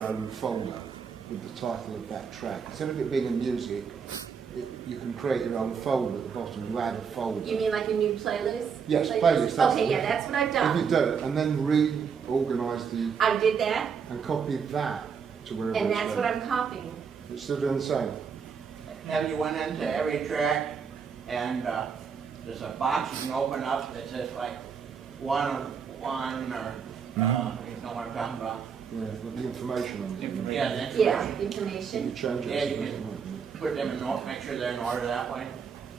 own folder with the title of that track. Instead of it being in music, you can create your own folder at the bottom. You add a folder. You mean like a new playlist? Yes, playlist. That's Okay, yeah, that's what I've done. If you do it, and then reorganise the... I did that, and copy that to wherever and it's that's going. what I'm copying. It's still doing the same. Have you went into every track and there's a box you can open up that says like one or you know what I'm talking about? Yeah, with the information on it. Yeah, the Yeah, information. You information. change it. Yeah, so you that- can put them in order, make sure they're in order that way.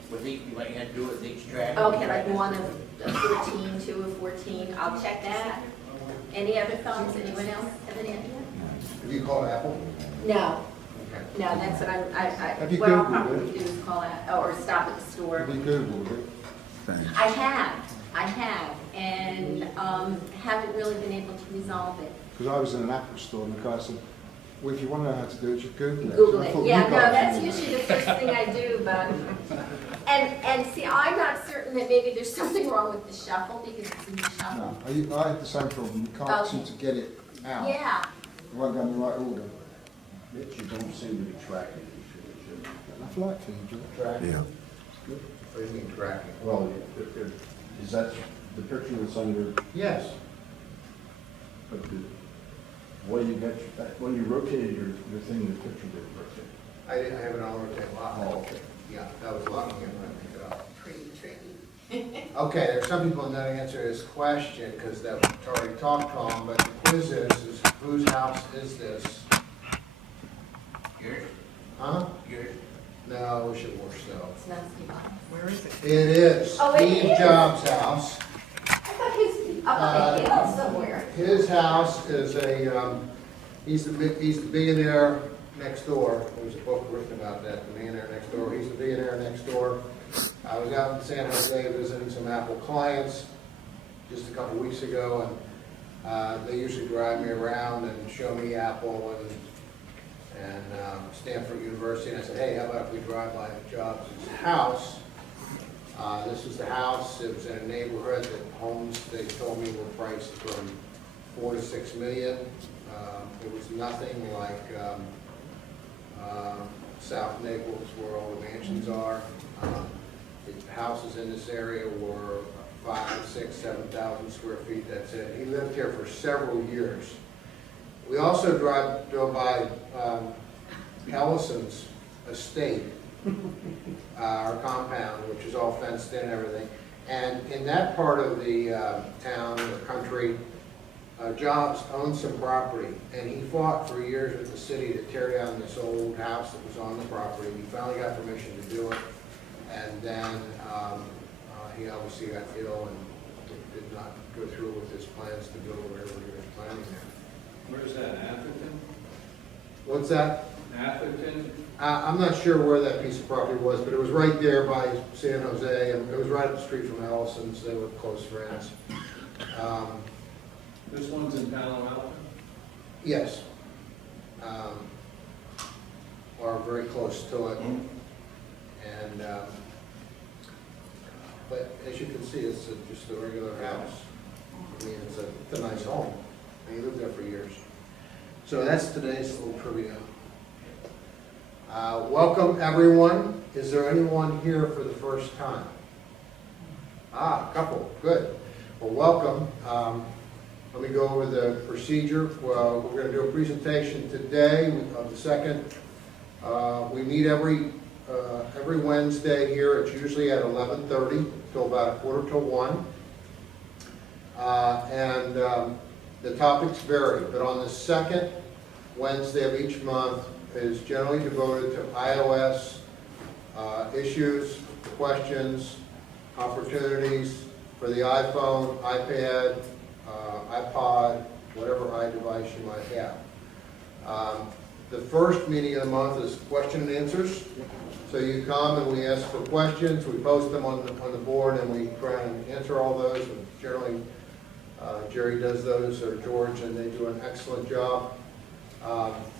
With each, what you had to do with each track. Okay, like 1 of 14, 2 of 14, I'll check that. Any other thoughts? Anyone else have any idea? Have you called Apple? No, no, that's what Have you what I'll Googled probably it? do is call out, or stop at the store. Have you Googled it? I have, and haven't really been able to resolve it. Because I was in an Apple store and the guy said, well, if you want to know how to do it, just Google it. Google So I it. thought, Yeah, you no, guys that's knew usually the first thing I do, but, and see, I'm not certain that maybe there's something wrong with the shuffle, because it's in the that. shuffle. No, I had the same problem. You can't Okay. seem to get it out. Yeah, It won't go in the right order. Mitch, you don't seem to be tracking it. Enough light for you, George. Tracking? Yeah. What do you mean tracking? Well, is that the picture that's under? Yes. But when you rotated your thing, the picture didn't rotate. I have it on rotate lock. Oh, okay. Yeah, that was locking it when I picked it up. pretty tricky. Okay, there's some people that don't answer this question because that was already talked on, but the quiz is whose house is this? Yours? Huh? Yours? No, I wish it were so. It's not Steve. Where is it? It is Oh, it Steve is? Jobs' house. I thought his, up on the hill somewhere. His house is he's the billionaire next door. There's a book written about that, The Millionaire Next Door. He's the billionaire next door. I was out in San Jose visiting some Apple clients just a couple weeks ago, and they usually drive me around and show me Apple and Stanford University. And I said, hey, how about if we drive by Jobs' house? This was the house. It was in a neighborhood that homes, they told me, were priced from $4 to $6 million. It was nothing like South Naples, where all the mansions are. The houses in this area were 5,000, 6,000, 7,000 square feet. That's it. He lived here for several years. We also drove by Ellison's estate, our compound, which is all fenced in and everything. And in that part of the town or country, Jobs owned some property, and he fought for years with the city to tear down this old house that was on the property. He finally got permission to do it, and then he obviously got ill and did not go through with his plans to build whatever he was planning there. Where's that, Atherton? What's that? Atherton? I'm not sure where that piece of property was, but it was right there by San Jose, and it was right up the street from Ellison's. They were close friends. This one's in Palo Alto? Yes. Or very close to it. And, but as you can see, it's just a regular house. I mean, it's a nice home. And he lived there for years. So that's today's little trivia. Welcome, everyone. Is there anyone here for the first time? A couple. Good. Well, welcome. Let me go over the procedure. Well, we're going to do a presentation today of the second. We meet every Wednesday here. It's usually at 11:30 till about 1:45. The topics vary, but on the second Wednesday of each month is generally devoted to iOS issues, questions, opportunities for the iPhone, iPad, iPod, whatever iDevice you might have. The first meeting of the month is question and answers. So you come and we ask for questions, we post them on the board, and we try and answer all those. And generally, Jerry does those, or George, and they do an excellent job.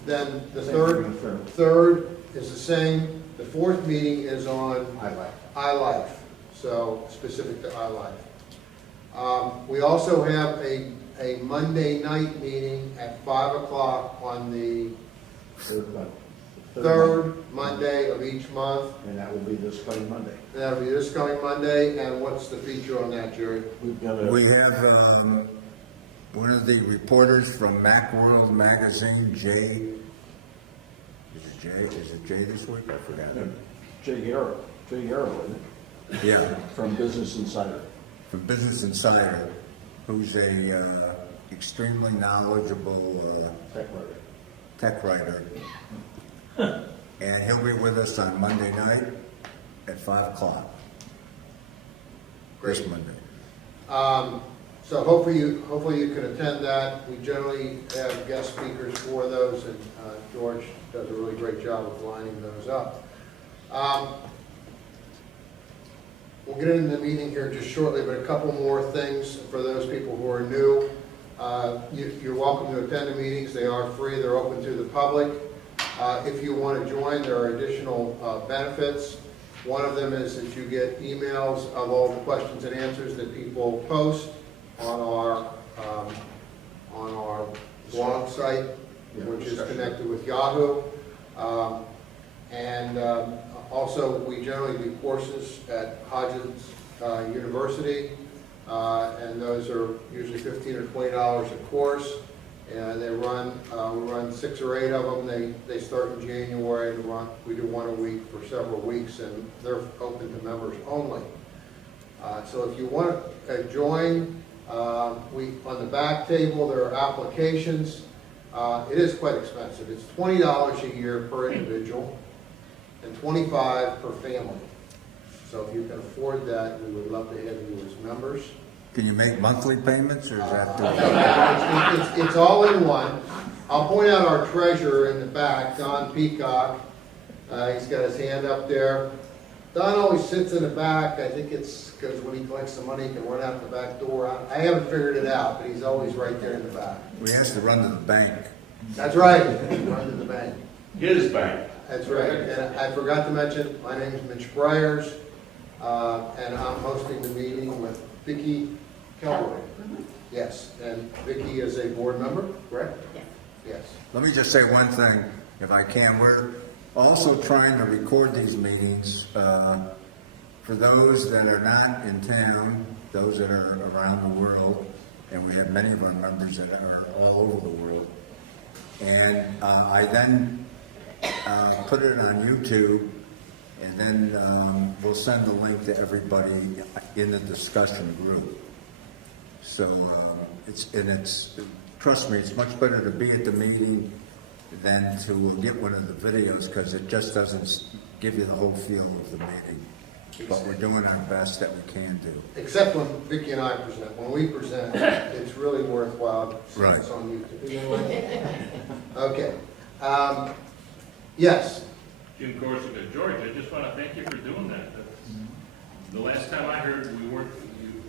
Then the third is the same. The fourth meeting is on iLife, so specific to iLife. We also have a Monday night meeting at 5 o'clock on the third Monday of each month. And that will be this coming Monday. And that'll be this coming Monday, and what's the feature on that, Jerry? We've got a. We have one of the reporters from Macworld magazine, Jay. Is it Jay? Is it Jay this week? I forgot. Jay Garrow, isn't it? Yeah, From Business Insider. from Business Insider, who's a extremely knowledgeable Tech writer. tech writer. And he'll be with us on Monday night at 5 o'clock. This Great. Monday. So hopefully you can attend that. We generally have guest speakers for those, and George does a really great job of lining those up. We'll get into the meeting here just shortly, but a couple more things for those people who are new. You're welcome to attend the meetings. They are free. They're open to the public. If you want to join, there are additional benefits. One of them is that you get emails of all the questions and answers that people post on our blog site, which is connected with Yahoo. Also, we generally do courses at Hodgins University, and those are usually $15 or $20 a course. And they run, we run 6 or 8 of them. They start in January and we do one a week for several weeks, and they're open to members only. So if you want to join, on the back table there are applications. It is quite expensive. It's $20 a year per individual and $25 per family. So if you can afford that, we would love to have you as members. Can you make monthly payments, or is that It's all in one. I'll point out our treasurer in the back, Don Peacock. He's got his hand up there. Don always sits in the back. I think it's because when he collects the money, he can run out the back door. I haven't figured it out, but he's always right there in the back. we has to run to the bank? That's right. Run to the bank. His bank. That's right. And I forgot to mention, my name is Mitch Bryers, and I'm hosting the meeting with Vicki Kelly. Yes, and Vicki is a board member, correct? Yes. Yes. Let me just say one thing, if I can. We're also trying to record these meetings for those that are not in town, those that are around the world, and we have many of our members that are all over the world. And I then put it on YouTube, and then we'll send the link to everybody in the discussion group. So trust me, it's much better to be at the meeting than to get one of the videos, because it just doesn't give you the whole feel of the meeting. But we're doing our best that we can do. Except when Vicki and I present. When we present, it's really worthwhile. Right. It's on YouTube. Okay. Yes. Jim Corsica. George, I just want to thank you for doing that. The last time I heard,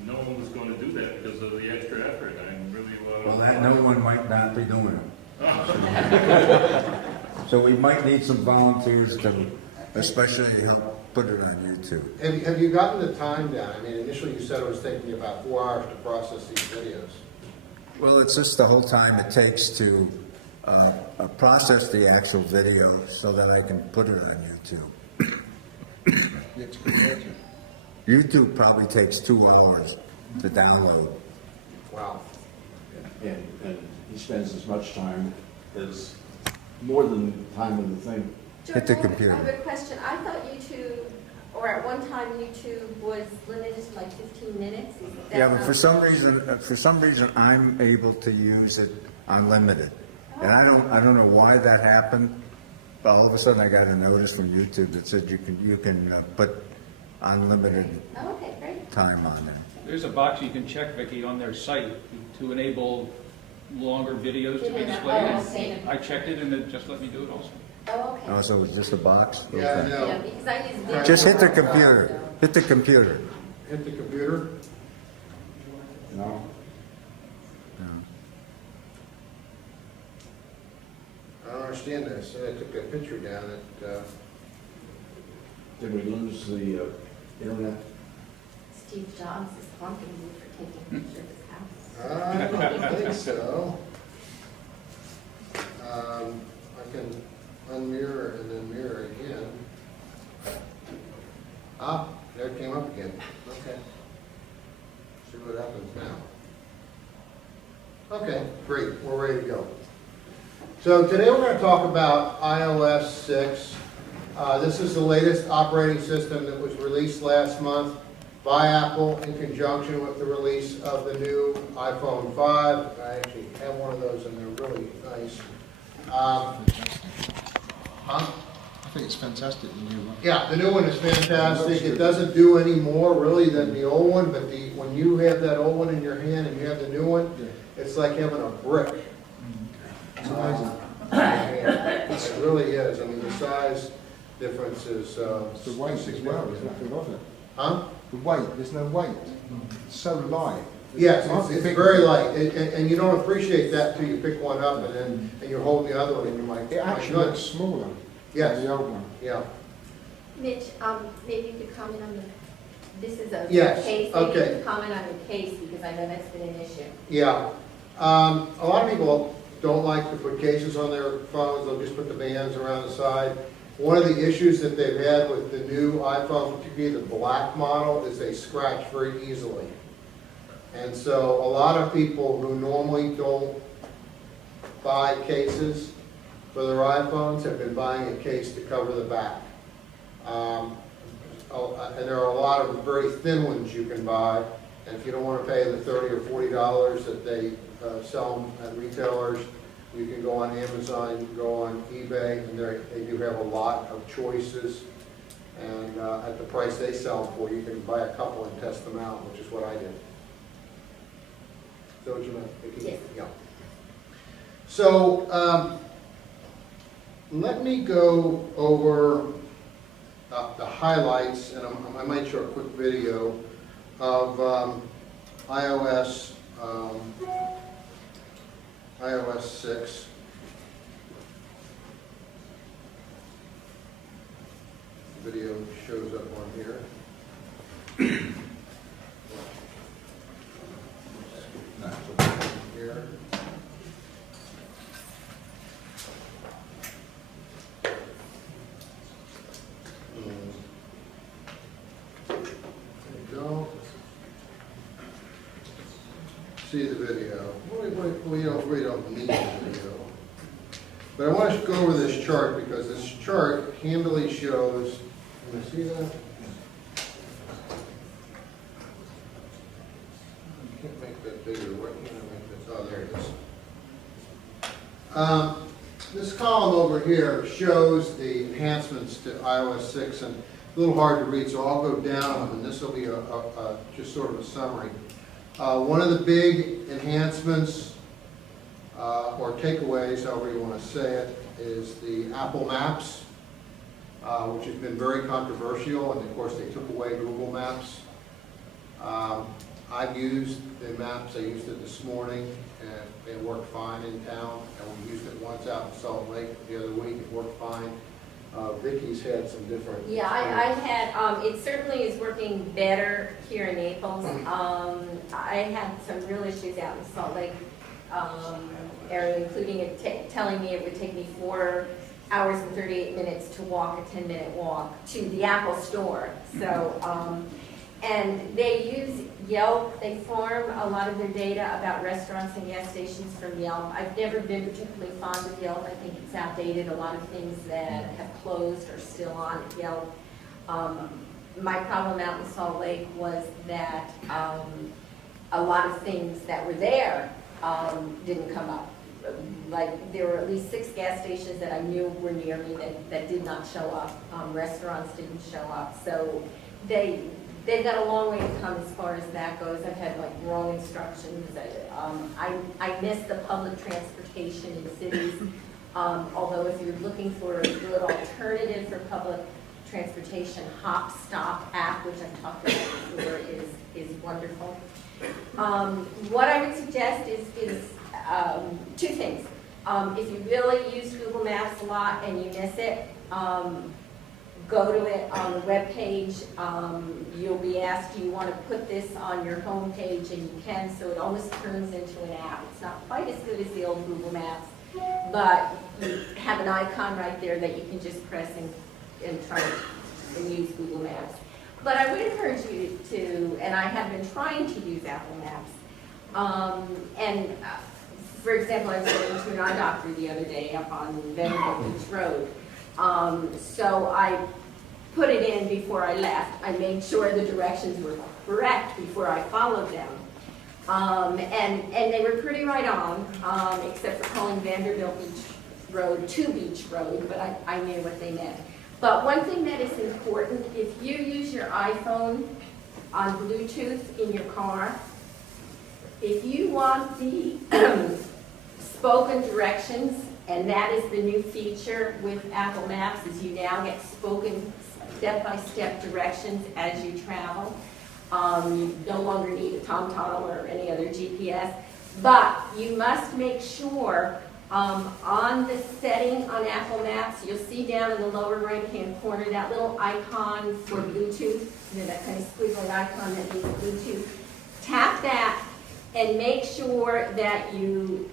no one was going to do that because of the extra effort. I'm really Well, that no one might not be doing it. So we might need some volunteers to, especially help put it on YouTube. Have you gotten the time down? I mean, initially you said it was taking you about 4 hours to process these videos. Well, it's just the whole time it takes to process the actual video so that I can put it on YouTube. It's good answer. YouTube probably takes 2 hours to download. Wow. And he spends as much time as, more than the time of the thing. Hit the George, computer. I have a question. I thought YouTube, or at one time YouTube was limited to like 15 minutes. Is that Yeah, but not- for some reason, I'm able to use it unlimited. And I don't know why that happened, but all of a sudden I got a notice from YouTube that said you can put unlimited Oh, okay, great. time on there. There's a box you can check, Vicki, on their site to enable longer videos to be displayed. Oh, okay. I checked it and it just let me do it also. Oh, okay. Oh, so it's just a box? Yeah, Okay. no. Yeah, because I use different. Just hit the computer. Hit the computer. Hit the computer. No? I don't understand this. I took a picture down at, Did we lose the internet? Steve Jobs is haunting me for taking pictures of his house. I don't think so. I can unmirror and then mirror again. Ah, there it came up again. Okay. See what happens now. Okay, great, we're ready to go. So today we're going to talk about iOS 6. This is the latest operating system that was released last month by Apple in conjunction with the release of the new iPhone 5. I actually have one of those and they're really nice. Huh? I think it's fantastic, the new one. Yeah, the new one is fantastic. It doesn't do any more really than the old one, but when you have that old one in your hand and you have the new one, it's like having a brick. It's amazing. It really is. I mean, the size difference is It's the weight as well, there's nothing of it. Huh? The weight, there's no weight. It's so light. Yes, it's very light, and you don't appreciate that until you pick one up and you're holding the other one and you're like, It my actually goodness. looks smaller Yes. than the old one. Yeah. Mitch, maybe you could comment on this is a Yes, case, maybe you okay. could comment on your case, because I know that's been an issue. Yeah. A lot of people don't like to put cases on their phones, they'll just put the bands around the side. One of the issues that they've had with the new iPhone, particularly the black model, is they scratch very easily. And so a lot of people who normally don't buy cases for their iPhones have been buying a case to cover the back. And there are a lot of very thin ones you can buy, and if you don't want to pay the $30 or $40 that they sell them at retailers, you can go on Amazon, you can go on eBay, and they do have a lot of choices. And at the price they sell them for, you can buy a couple and test them out, which is what I did. So what you meant, Vicki? Yes. Yeah. So let me go over the highlights, and I might show a quick video of iOS 6. The video shows up on here. Here. There you go. See the video. We don't need the video. But I want to go over this chart because this chart handily shows, can you see that? I can't make that bigger. What can I make this? Oh, there it is. This column over here shows the enhancements to iOS 6, and a little hard to read, so I'll go down them, and this will be just sort of a summary. One of the big enhancements or takeaways, however you want to say it, is the Apple Maps, which has been very controversial, and of course they took away Google Maps. I've used the maps. I used it this morning, and it worked fine in town. And we used it once out in Salt Lake the other week. It worked fine. Vicky's had some different. Yeah, I had, it certainly is working better here in Naples. I had some real issues out in Salt Lake area, including it telling me it would take me 4 hours and 38 minutes to walk a 10-minute walk to the Apple store. So, and they use Yelp. They form a lot of their data about restaurants and gas stations from Yelp. I've never been particularly fond of Yelp. I think it's outdated. A lot of things that have closed are still on Yelp. My problem out in Salt Lake was that a lot of things that were there didn't come up. Like, there were at least 6 gas stations that I knew were near me that did not show up. Restaurants didn't show up. So they've got a long way to come as far as that goes. I've had like wrong instructions. I miss the public transportation in cities. Although if you're looking for a good alternative for public transportation, Hop Stop app, which I've talked about before, is wonderful. What I would suggest is 2 things. If you really use Google Maps a lot and you miss it, go to it on the webpage. You'll be asked, do you want to put this on your home page? And you can, so it almost turns into an app. It's not quite as good as the old Google Maps, but you have an icon right there that you can just press and try and use Google Maps. But I would encourage you to, and I have been trying to use Apple Maps. For example, I was going to an eye doctor the other day up on Vanderbilt Beach Road. So I put it in before I left. I made sure the directions were correct before I followed them. And they were pretty right on, except for calling Vanderbilt Beach Road to Beach Road, but I knew what they meant. But one thing that is important, if you use your iPhone on Bluetooth in your car, if you want the spoken directions, and that is the new feature with Apple Maps, is you now get spoken step-by-step directions as you travel. You no longer need a TomTom or any other GPS, but you must make sure on the setting on Apple Maps, you'll see down in the lower right-hand corner that little icon for Bluetooth, that kind of squiggly icon that means Bluetooth. Tap that and make sure that you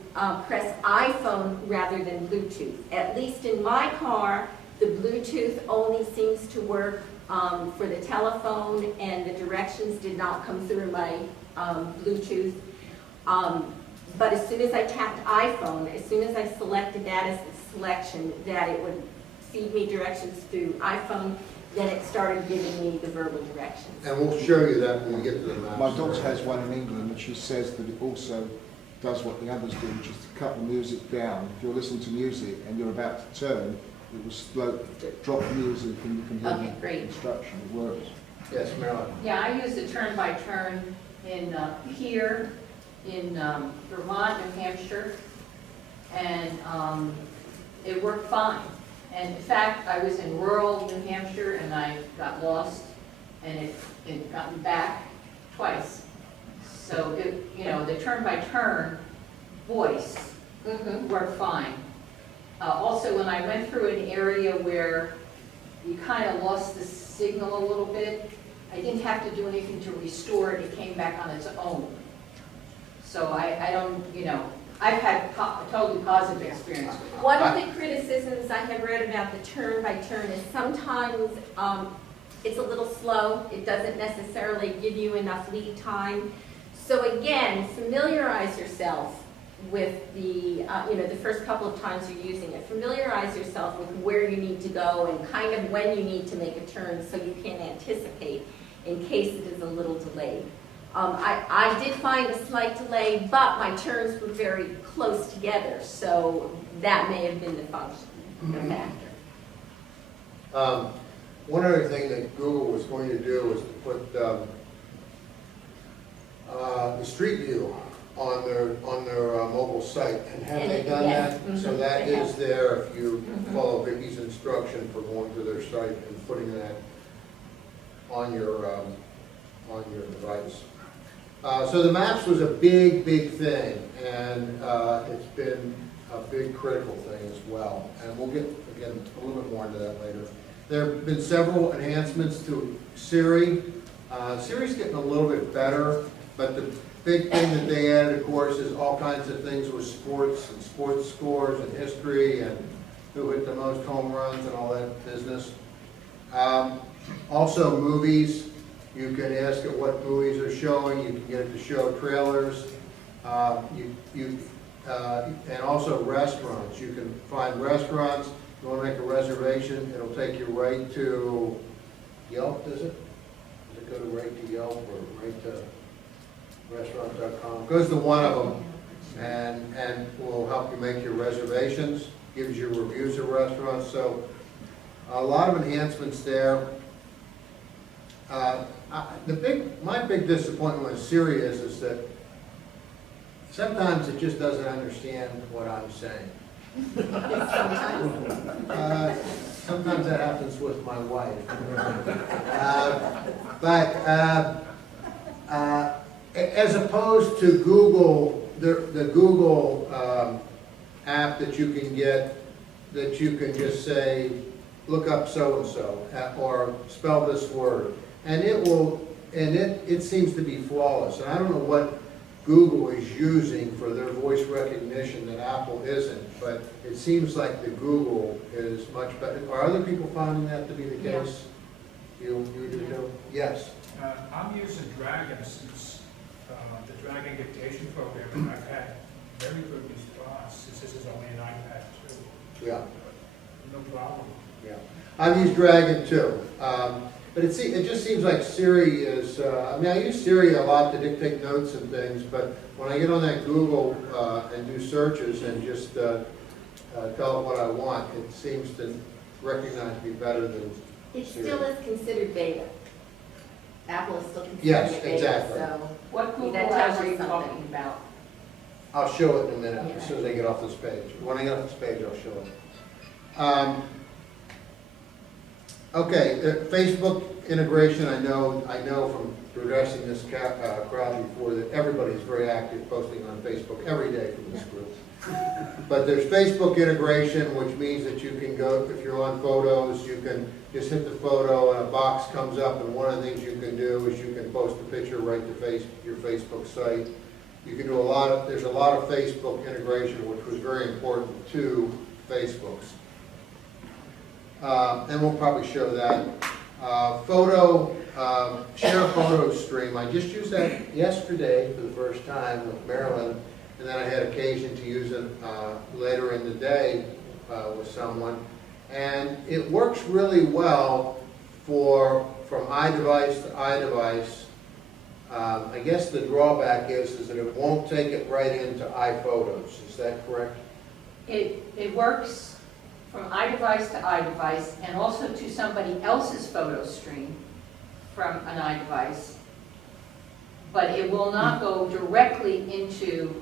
press iPhone rather than Bluetooth. At least in my car, the Bluetooth only seems to work for the telephone, and the directions did not come through my Bluetooth. But as soon as I tapped iPhone, as soon as I selected that as the selection, that it would feed me directions through iPhone, then it started giving me the verbal directions. And we'll show you that when we get to the maps. My daughter has one in England, and she says that it also does what the others do, which is to cut the music down. If you're listening to music and you're about to turn, it will drop the music and you can hear Okay, the great. instruction. It works. Yes, Marilyn? Yeah, I use the turn-by-turn in here in Vermont, New Hampshire, and it worked fine. And in fact, I was in rural New Hampshire and I got lost, and it got me back twice. So the turn-by-turn voice worked fine. Also, when I went through an area where you kind of lost the signal a little bit, I didn't have to do anything to restore it. It came back on its own. So I don't, I've had a totally positive experience with it. One of the criticisms I have read about the turn-by-turn is sometimes it's a little slow. It doesn't necessarily give you enough lead time. So again, familiarize yourself with the first couple of times you're using it. Familiarize yourself with where you need to go and kind of when you need to make a turn so you can anticipate in case it is a little delayed. I did find a slight delay, but my turns were very close together, so that may have been the function, the factor. One other thing that Google was going to do was to put the Street View on their mobile site, and have they done Yes. that? So that is there if you follow Vicky's instruction for going to their site and putting that on your device. So the maps was a big thing, and it's been a big critical thing as well. And we'll get, again, a little bit more into that later. There have been several enhancements to Siri. Siri's getting a little bit better, but the big thing that they added, of course, is all kinds of things with sports and sports scores and history and who hit the most home runs and all that business. Also movies. You can ask it what movies are showing. You can get it to show trailers. And also restaurants. You can find restaurants. If you want to make a reservation, it'll take you right to Yelp, does it? Does it go to right to Yelp or right to restaurant.com? It goes to one of them and will help you make your reservations, gives you reviews of restaurants. So a lot of enhancements there. My big disappointment with Siri is that sometimes it just doesn't understand what I'm saying. Sometimes that happens with my wife. But as opposed to Google, the Google app that you can get, that you can just say, look up so-and-so, or spell this word. And it will, and it seems to be flawless. And I don't know what Google is using for their voice recognition that Apple isn't, but it seems like the Google is much better. Are other people finding that to be the Yeah. case? You do too? Yes. I'm using Dragon since the Dragon dictation program, and I've had very good response, since this is only an iPad too. Yeah. No problem. Yeah. I've used Dragon too. But it just seems like Siri is, I mean, I use Siri a lot to dictate notes and things, but when I get on that Google and do searches and just tell it what I want, it seems to recognize me better than It Siri. still is considered beta. Apple is still considered Yes, beta, exactly. so. What Google That tells apps are you you something. talking about? I'll show it in a minute, Yeah. as soon as I get off this page. When I get off this page, I'll show it. Okay, Facebook integration, I know from addressing this crowd before that everybody's very active posting on Facebook every day from this group. But there's Facebook integration, which means that you can go, if you're on photos, you can just hit the photo and a box comes up, and one of the things you can do is you can post a picture right to your Facebook site. You can do there's a lot of Facebook integration, which was very important to Facebook's. And we'll probably show that. Share photo stream. I just used that yesterday for the first time with Marilyn, and then I had occasion to use it later in the day with someone. And it works really well from iDevice to iDevice. I guess the drawback is that it won't take it right into iPhotos. Is that correct? It works from iDevice to iDevice and also to somebody else's photo stream from an iDevice. But it will not go directly into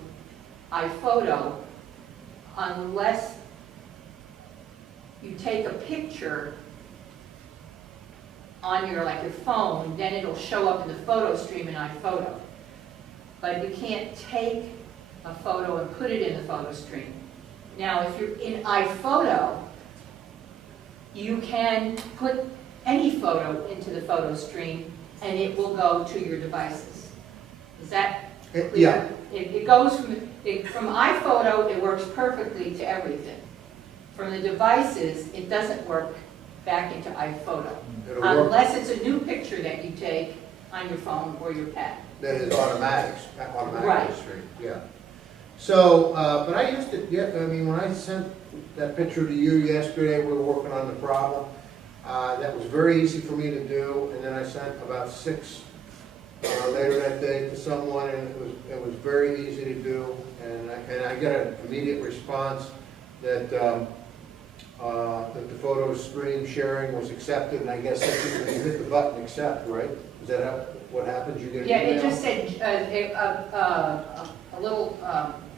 iPhoto unless you take a picture on your phone, then it'll show up in the photo stream in iPhoto. But you can't take a photo and put it in the photo stream. Now, if you're in iPhoto, you can put any photo into the photo stream and it will go to your devices. Is that clear? Yeah. It goes from iPhoto, it works perfectly to everything. From the devices, it doesn't work back into iPhoto. It'll work. Unless it's a new picture that you take on your phone or your pad. That is automatic Right. stream, yeah. So, but I used it, yeah, I mean, when I sent that picture to you yesterday, we were working on the problem. That was very easy for me to do, and then I sent about 6 later that day to someone, and it was very easy to do, and I got an immediate response that the photo stream sharing was accepted, and I guess that you hit the button accept, right? Is that what happens? You get an Yeah, it email? just said a little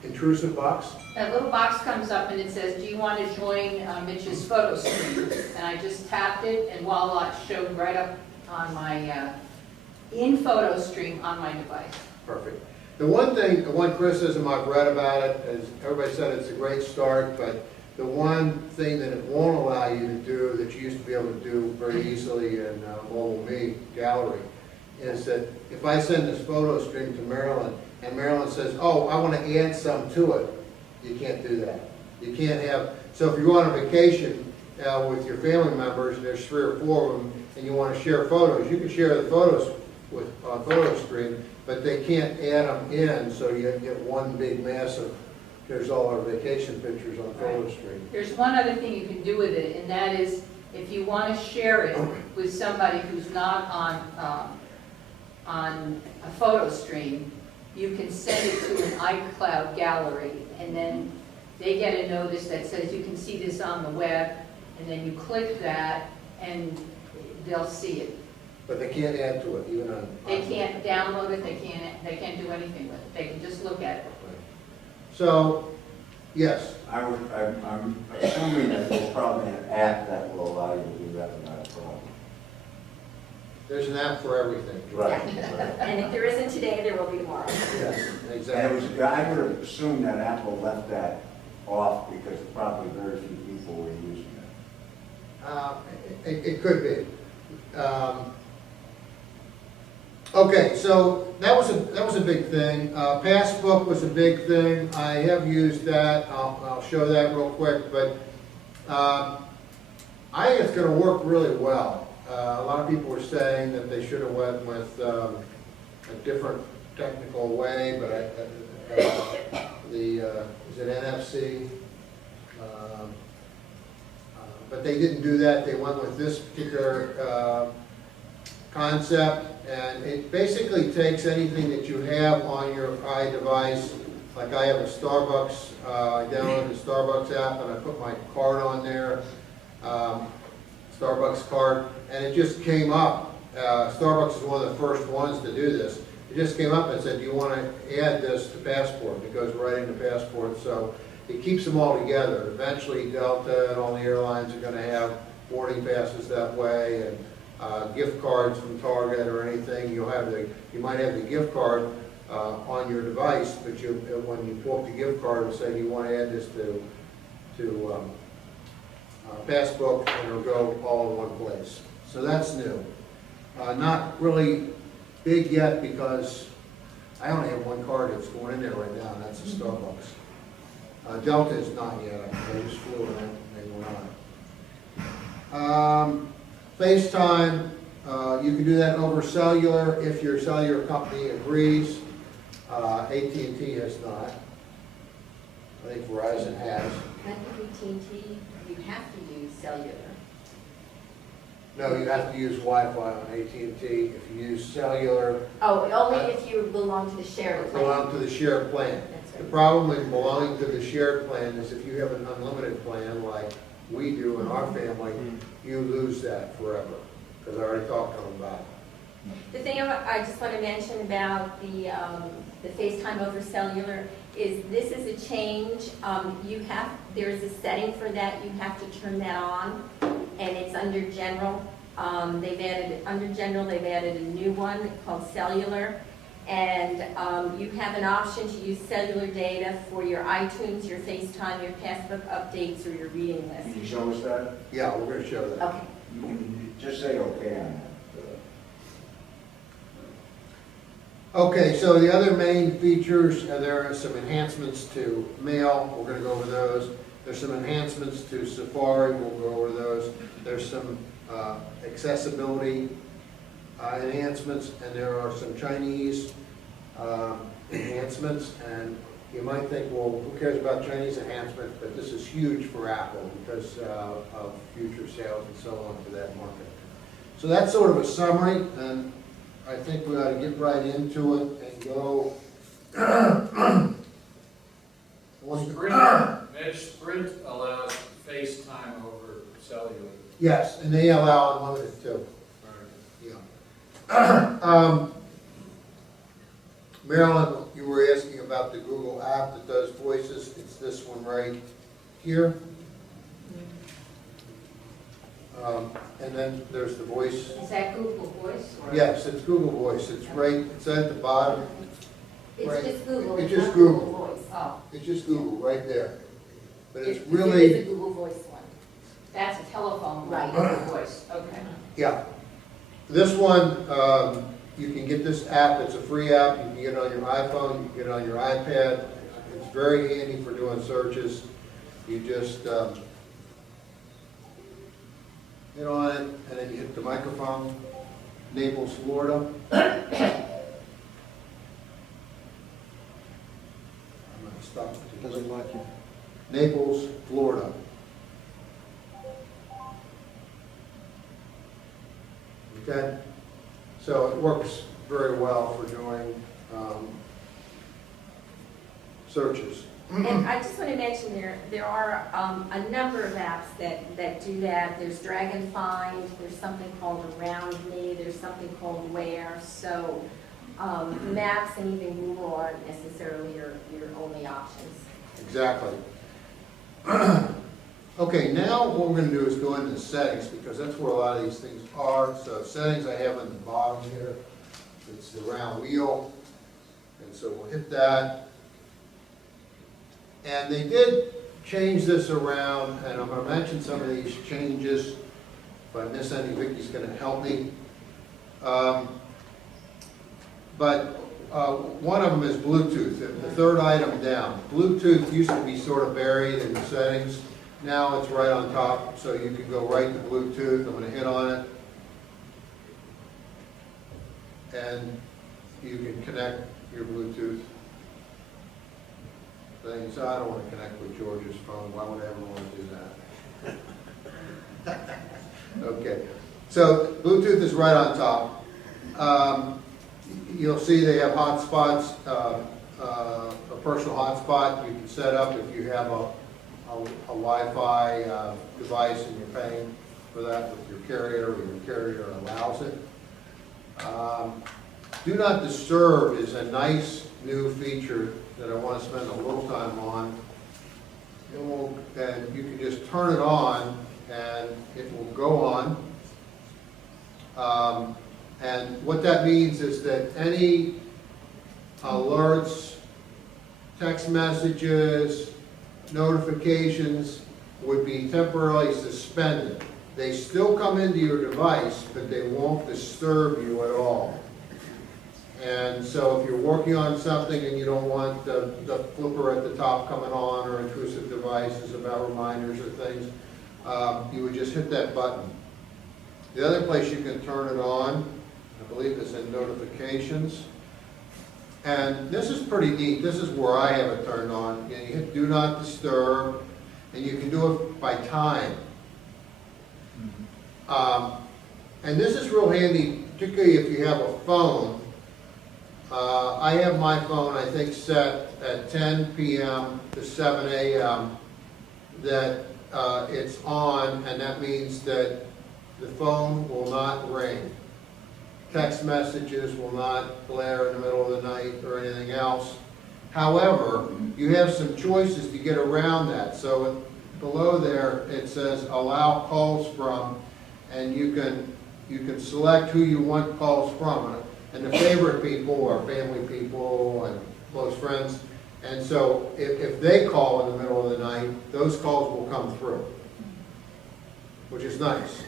Intrusive box? a little box comes up and it says, do you want to join Mitch's photo stream? And I just tapped it and voila, it showed right up on my, in photo stream on my device. Perfect. The one criticism I've read about it is, everybody said it's a great start, but the one thing that it won't allow you to do that you used to be able to do very easily in Mobile Me Gallery is that if I send this photo stream to Marilyn and Marilyn says, oh, I want to add some to it, you can't do that. You can't have, so if you go on a vacation with your family members, and there's 3 or 4 of them, and you want to share photos, you can share the photos on photo stream, but they can't add them in, so you get one big mass of, here's all our vacation pictures on photo stream. There's one other thing you can do with it, and that is if you want to share it with somebody who's not on a photo stream, you can send it to an iCloud gallery, and then they get a notice that says you can see this on the web, and then you click that, and they'll see it. But they can't add to it, even on. They can't download it, they can't do anything with it, they can just look at it. So, yes, I'm assuming that there's probably an app that will allow you to do that without a problem. there's an app for everything. Right. And if there isn't today, there will be tomorrow. Yes, And it exactly. was, I would have assumed that Apple left that off because probably very few people were using it. It could be. Okay, so that was a big thing. Passbook was a big thing. I have used that. I'll show that real quick, but I think it's going to work really well. A lot of people were saying that they should have went with a different technical way, but is it NFC? But they didn't do that. They went with this particular concept, and it basically takes anything that you have on your iDevice. Like I have a Starbucks, I downloaded the Starbucks app and I put my card on there, Starbucks card, and it just came up. Starbucks is one of the first ones to do this. It just came up and said, do you want to add this to Passport? It goes right into Passport, so it keeps them all together. Eventually Delta and all the airlines are going to have boarding passes that way, and gift cards from Target or anything. You might have the gift card on your device, but when you pull up the gift card, it'll say, do you want to add this to Passbook, and it'll go all in one place. So that's new. Not really big yet because I only have one card that's going in there right now, and that's a Starbucks. Delta is not yet. I just flew and they went on. FaceTime, you can do that over cellular if your cellular company agrees. AT&T has not. I think Verizon has. I think AT&T, you have to use cellular. No, you have to use Wi-Fi on AT&T. If you use cellular, Oh, only if you belong to the shared plan. belong to the shared plan. That's The right. problem with belonging to the shared plan is if you have an unlimited plan like we do in our family, you lose that forever, because I already talked to them about it. The thing I just want to mention about the FaceTime over cellular is this is a change. There's a setting for that. You have to turn that on, and it's under general. Under general, they've added a new one called cellular. And you have an option to use cellular data for your iTunes, your FaceTime, your Passbook updates, or your reading Can list. you show us that? Yeah, we're going to show that. Okay. You can just say okay on that. Okay, so the other main features, there are some enhancements to Mail. We're going to go over those. There's some enhancements to Safari. We'll go over those. There's some accessibility enhancements, and there are some Chinese enhancements. And you might think, well, who cares about Chinese enhancements? But this is huge for Apple because of future sales and so on for that market. So that's sort of a summary, and I think we ought to get right into it and go. Sprint allows FaceTime over cellular. Yes, and they allow unlimited too. Yeah. Marilyn, you were asking about the Google app that does voices. It's this one right here. And then there's the voice. Is that Google Voice? or- Yes, it's Google Voice. It's right, it's at the bottom. It's Right. just Google. It's It's just not Google Google. Voice. Oh, It's just Google right there. But it's It is really, a Google Voice one. that's a telephone, Right. Google Voice, okay. yeah. This one, you can get this app. It's a free app. You can get it on your iPhone. You can get it on your iPad. It's very handy for doing searches. You just hit on it, and then you hit the microphone. Naples, Florida. I'm going to stop. It doesn't like you. Naples, Florida. Okay? So it works very well for doing searches. And I just want to mention there are a number of apps that do that. There's Dragon Find, there's something called Around Me, there's something called Where. So Maps and even Google aren't necessarily your only options. Exactly. Okay, now what we're going to do is go into settings, because that's where a lot of these things are. So settings I have on the bottom here. It's the round wheel. And so we'll hit that. And they did change this around, and I'm going to mention some of these changes. If I miss any, Vicky's gonna help me. One of them is Bluetooth, the third item down. Bluetooth used to be sort of buried in the settings. Now it's right on top, so you can go right to Bluetooth. I'm gonna hit on it. And you can connect your Bluetooth things. I don't want to connect with George's phone. Why would I ever want to do that? Okay, so Bluetooth is right on top. You'll see they have hotspots, a personal hotspot you can set up if you have a Wi-Fi device and you're paying for that with your carrier, or your carrier allows it. Do not disturb is a nice new feature that I want to spend a little time on. And you can just turn it on and it will go on. And what that means is that any alerts, text messages, notifications would be temporarily suspended. They still come into your device, but they won't disturb you at all. And so if you're working on something and you don't want the flipper at the top coming on, or intrusive devices about reminders or things, you would just hit that button. The other place you can turn it on, I believe, is in notifications. And this is pretty neat. This is where I have it turned on. You hit do not disturb, and you can do it by time. And this is real handy, particularly if you have a phone. I have my phone, I think, set at 10 p.m. to 7 a.m. that it's on, and that means that the phone will not ring. Text messages will not blare in the middle of the night or anything else. However, you have some choices to get around that. So below there, it says allow calls from, and you can select who you want calls from. And the favorite people are family people and close friends. And so if they call in the middle of the night, those calls will come through, which is nice.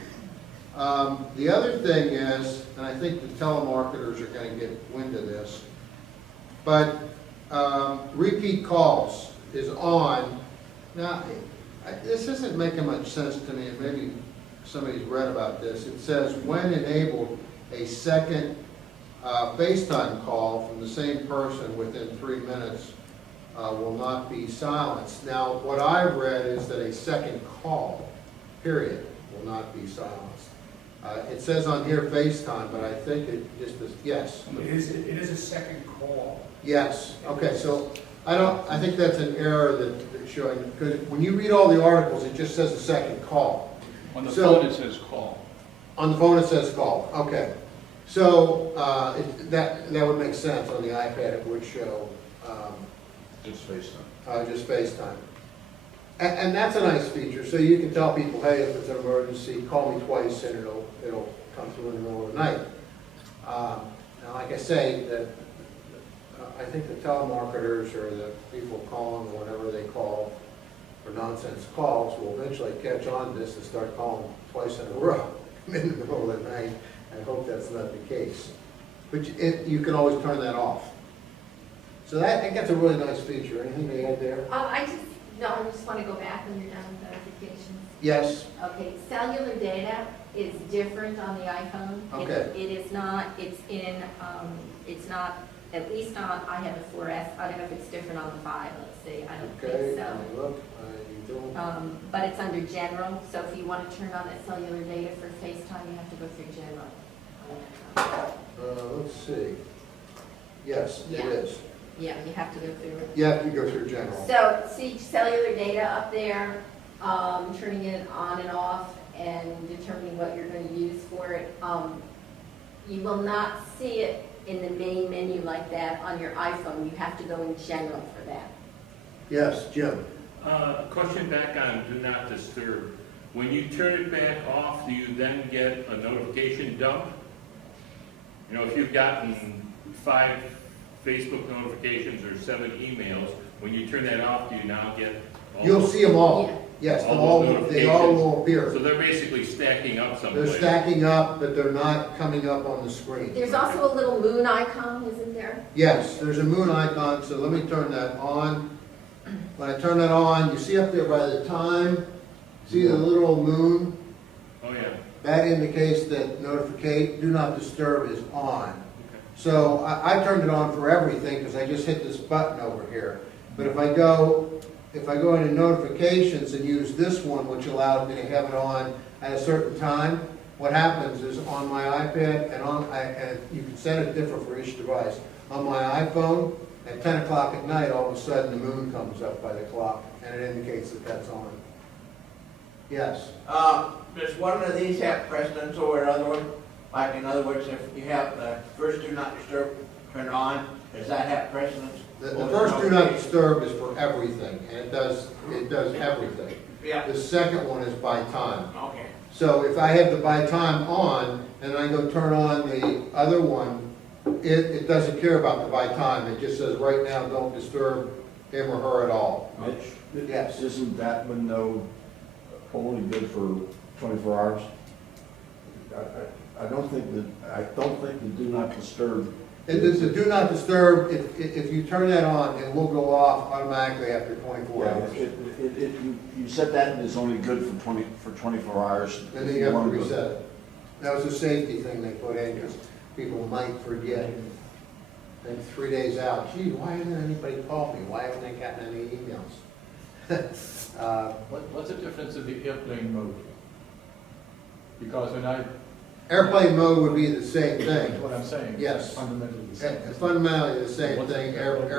The other thing is, and I think the telemarketers are going to get wind of this, but repeat calls is on. Now, this isn't making much sense to me, and maybe somebody's read about this. It says, when enabled, a second FaceTime call from the same person within 3 minutes will not be silenced. Now, what I've read is that a second call, period, will not be silenced. It says on here FaceTime, but I think it just is, yes. It is a second call. Yes, okay, so I think that's an error that's showing, because when you read all the articles, it just says a second call. On the phone, it says call. On the phone, it says call, okay. So that would make sense. On the iPad, it would show Just FaceTime. just FaceTime. And that's a nice feature, so you can tell people, hey, if it's an emergency, call me twice, and it'll come through in the middle of the night. Now, like I say, I think the telemarketers or the people calling, or whatever they call for nonsense calls, will eventually catch on to this and start calling twice in a row in the middle of the night. I hope that's not the case. But you can always turn that off. So I think that's a really nice feature. Anything to add there? I just want to go back when you're done with notifications. Yes. Okay, cellular data is different on the iPhone. Okay. It is not, it's not, at least on, I have a 4S, I don't know if it's different on the 5, let's see, I don't Okay, think so. let me look. You don't. But it's under general, so if you want to turn on that cellular data for FaceTime, you have to go through general. Let's see. Yes, it Yeah. is. Yeah, you have to go through it. You have to go through general. So, see cellular data up there, turning it on and off and determining what you're going to use for it. You will not see it in the main menu like that on your iPhone. You have to go in general for that. Yes, Jim. Question back on do not disturb. When you turn it back off, do you then get a notification dump? You know, if you've gotten 5 Facebook notifications or 7 emails, when you turn that off, do you now get all You'll see them all. Yeah. Yes, All those they notifications. all will appear. So they're basically stacking up They're someplace. stacking up, but they're not coming up on the screen. There's also a little moon icon, isn't there? Yes, there's a moon icon, so let me turn that on. When I turn that on, you see up there by the time, see the little moon? Oh, yeah. That indicates that do not disturb is on. So I turned it on for everything because I just hit this button over here. But if I go into notifications and use this one, which allows me to have it on at a certain time, what happens is on my iPad and you can set it different for each device. On my iPhone, at 10 o'clock at night, all of a sudden the moon comes up by the clock and it indicates that that's on. Yes. Does one of these have precedence over another one? Like, in other words, if you have the first do not disturb turned on, does that have precedence? The first do not disturb is for everything, and it does everything. Yeah, The second one is by time. okay. So if I have the by time on, and I go turn on the other one, it doesn't care about the by time. It just says, right now, don't disturb him or her at all. Mitch, Yes. isn't that window only good for 24 hours? I don't think the do not disturb. The do not disturb, if you turn that on, it will go off automatically after 24 Yeah, hours. you said that is only good for 24 hours. And then you have to reset it. That was a safety thing they put in, because people might forget. And 3 days out, gee, why hasn't anybody called me? Why haven't I gotten any emails? What's the difference of the airplane mode? Because when I, Airplane mode would be the same that's thing. what I'm saying. Yes. Fundamentally the same. It's fundamentally the same What's- thing, why- airplane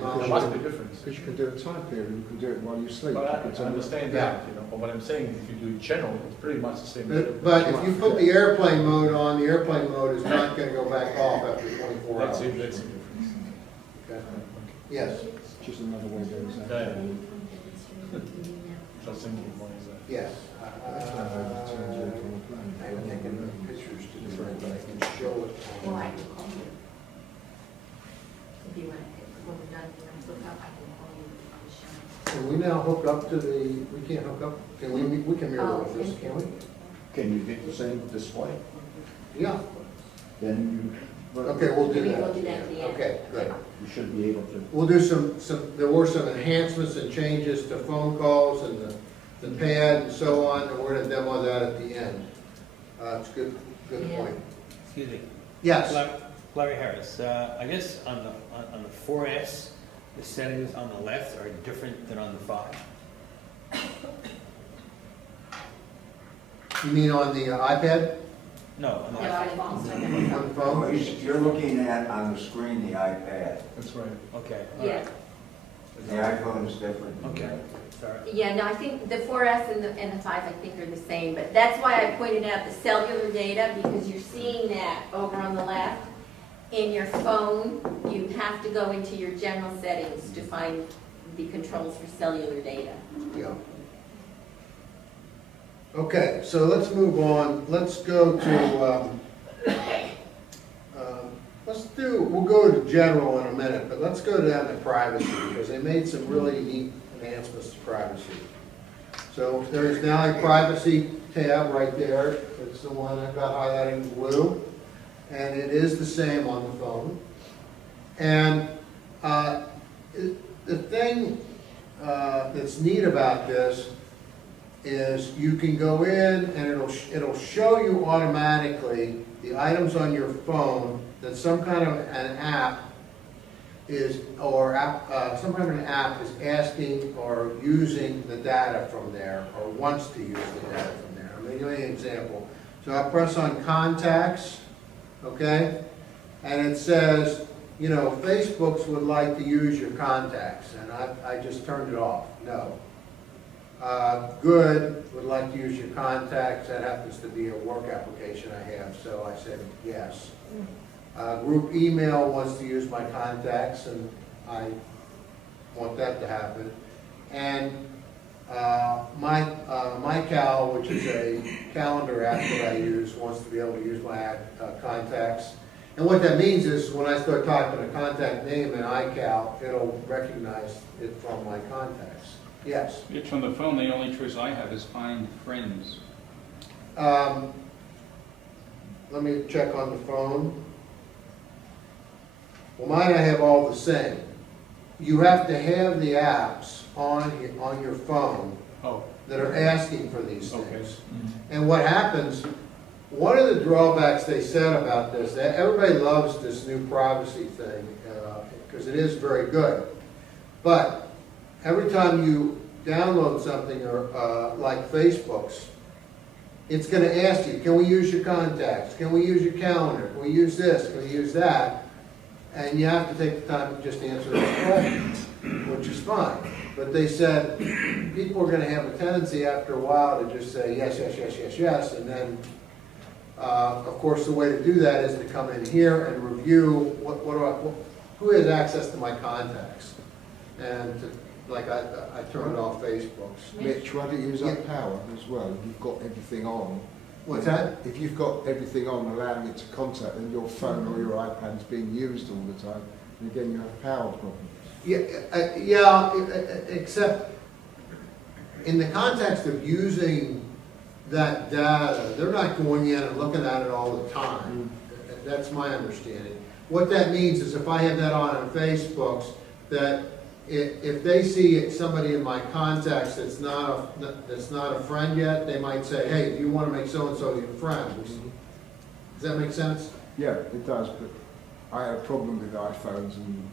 There must mode. be a difference. Because you can do a time period, you can do it while you sleep. But You I can turn it- understand that, you know, but what I'm saying, if you do it general, it's pretty much the same. But if you put the airplane mode on, the airplane mode is not gonna go back off after 24 hours. That's a difference. Okay. Yes, It's just another way of doing it. Yeah. Just thinking, what is that? yes. That's why I turned you into a plan. I haven't taken enough pictures to do it, but I can show it. Well, I can call you. If you want, when we're done, you know, look up, I can call you on the show. Can we now hook up to we can't hook up, we can mirror with this, can we? Can you get the same display? Yeah, Then okay, we'll do Maybe that. we'll do that at the end. Okay, good. you should be able to. We'll do there were some enhancements and changes to phone calls and the pad and so on, and we're gonna demo that at the end. It's good Yeah. point. Excuse me. Yes, Larry Harris, I guess on the 4S, the settings on the left are different than on the 5. you mean on the iPad, No, on the Yeah, iPhone. on the phone? You're looking at on the screen the iPad. That's right. Okay, all Yeah, right. The iPhone is different. Okay, sorry. yeah, no, I think the 4S and the 5, I think, are the same, but that's why I pointed out the cellular data, because you're seeing that over on the left. In your phone, you have to go into your general settings to find the controls for cellular data. Yeah. Okay, so let's move on. Let's go to, we'll go to general in a minute, but let's go down to privacy, because they made some really neat enhancements to privacy. So there's now a privacy tab right there. It's the one that got highlighted in blue, and it is the same on the phone. And the thing that's neat about this is you can go in and it'll show you automatically the items on your phone that some kind of an app is, some kind of an app is asking or using the data from there, or wants to use the data from there. I'm going to give you an example. So I press on contacts, okay? And it says, you know, Facebook's would like to use your contacts, and I just turned it off, no. Good would like to use your contacts, that happens to be a work application I have, so I said yes. Group email wants to use my contacts, and I want that to happen. And MyCal, which is a calendar app that I use, wants to be able to use my contacts. And what that means is when I start typing a contact name in iCal, it'll recognize it from my contacts. Yes. It's on the phone, the only choice I have is find friends. Let me check on the phone. Well, mine I have all the same. You have to have the apps on your phone Oh, that are asking for these okay. things. And what happens, one of the drawbacks they said about this, that everybody loves this new privacy thing, because it is very good. But every time you download something, or like Facebook's, it's going to ask you, can we use your contacts? Can we use your calendar? Can we use this? Can we use that? And you have to take the time to just answer those questions, which is fine. But they said people are going to have a tendency after a while to just say yes, yes, yes, yes, yes. And then, of course, the way to do that is to come in here and review who has access to my contacts. And I turned off Facebook's. Mitch, why don't you use up power as well? If you've got everything on. What's that? If you've got everything on allowing it to contact, then your phone or your iPad is being used all the time. And again, you have power problems. Yeah, except in the context of using that data, they're not going in and looking at it all the time. That's my understanding. What that means is if I have that on Facebook's, that if they see somebody in my contacts that's not a friend yet, they might say, hey, do you want to make so-and-so your friend? Does that make sense? Yeah, it does, but I had a problem with iPhones and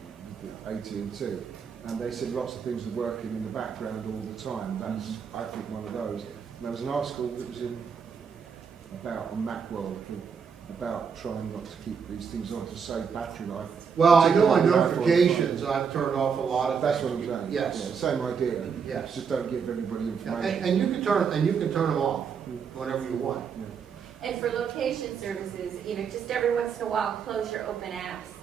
AT&T, and they said lots of things are working in the background all the time. That's, I think, one of those. And there was an article that was on Macworld about trying not to keep these things on to save battery life. Well, I know on Particularly on notifications, I've turned off a lot of. That's what I'm saying. Yes. Yeah, same idea. Yes. Just don't give everybody information. And you can turn them off whenever you want. And for location services, just every once in a while, close your open apps.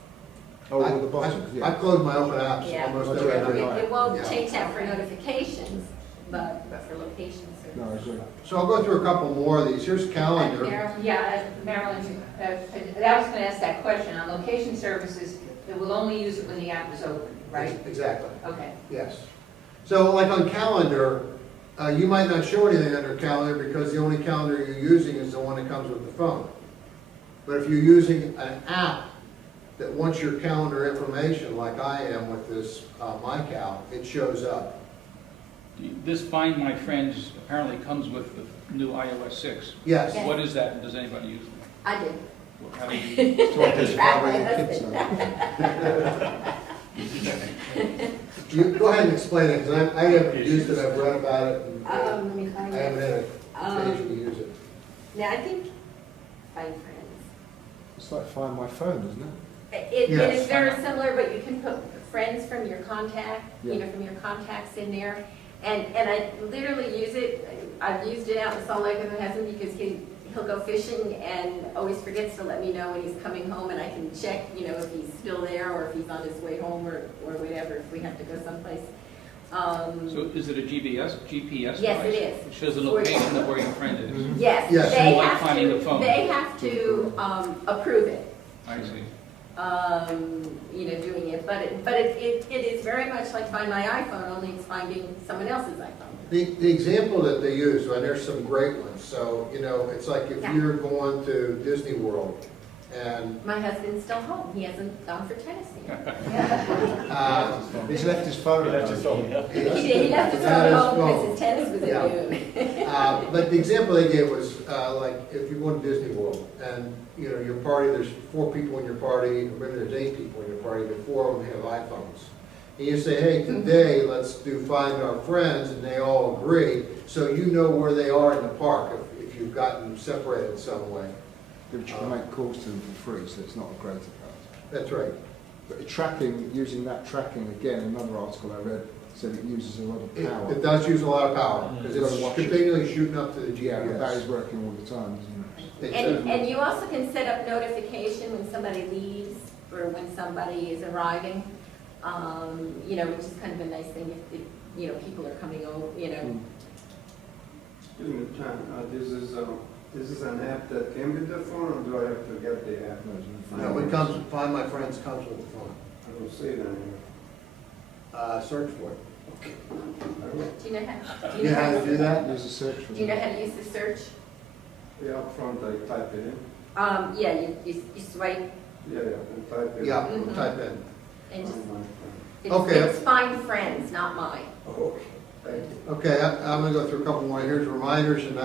Oh, at the bottom, I yeah. close my open apps Yeah. almost Yeah, every yeah. night. It won't Yeah. change that for notifications, but for location No, I services. agree. So I'll go through a couple more of these. Here's calendar. Yeah, Marilyn, I was gonna ask that question. On location services, it will only use it when the app is open, right? Exactly, Okay. yes. So like on calendar, you might not show anything under calendar because the only calendar you're using is the one that comes with the phone. But if you're using an app that wants your calendar information, like I am with this MyCal, it shows up. This Find My Friends apparently comes with the new iOS 6. Yes. Yes. What is that, and does anybody use it? I do. How do you? It's what this Right, probably my kids husband. know. You go ahead and explain it, because I haven't used it, I've read about it, and Let me find I haven't it. had an occasion to use it. Now, I think, Find Friends. It's like Find My Phone, isn't it? It Yes. is very similar, but you can put friends from your contact, Yeah. from your contacts in there. And I literally use it, I've used it out in Salt Lake with my husband because he'll go fishing and always forgets to let me know when he's coming home, and I can check, if he's still there or if he's on his way home or whatever, if we have to go someplace. So is it a GPS Yes, device? it is. It shows the location of where your friend is. Yes, Yes. they Like have finding the to, phone. they have to approve it. I see. Doing it, but it is very much like Find My iPhone, only it's finding someone else's iPhone. The example that they use, and there's some great ones, so, it's like if Yeah. you're going to Disney World, and My husband's still home, he hasn't gone for tennis yet. He's left his phone at home. He left his phone home because his tennis was Yeah. at noon. But the example they gave was, like, if you go to Disney World, and, your party, there's 4 people in your party, or maybe there's 8 people in your party, but 4 of them have iPhones. And you say, hey, today, let's do Find Our Friends, and they all agree, so you know where they are in the park, if you've gotten separated some way. But you can make calls to them for free, so it's not a great account. That's right. But using that tracking, again, another article I read said it uses a lot of power. It does use a lot of power, because You've got to it's watch it. continually shooting up to the Yeah, but that is GPS. working all the time, isn't it? And you also can set up notification when somebody leaves or when somebody is arriving, which is kind of a nice thing if people are coming over, Excuse me, John, this is an app that came with the phone, or do I have to get the app? No, it comes, Find My Friends comes with the phone. I don't see it anywhere. Search for it. Do you know how? You know how to do that? Use a search for Do you know them. how to use the search? Yeah, up front, I type it in. Yeah, you swipe Yeah, and type it. Yeah, Mhm. type in. and just, On my phone. it's, Okay. it's find friends, not mine. Okay, thank you. Okay, I'm gonna go through a couple more. Here's reminders, and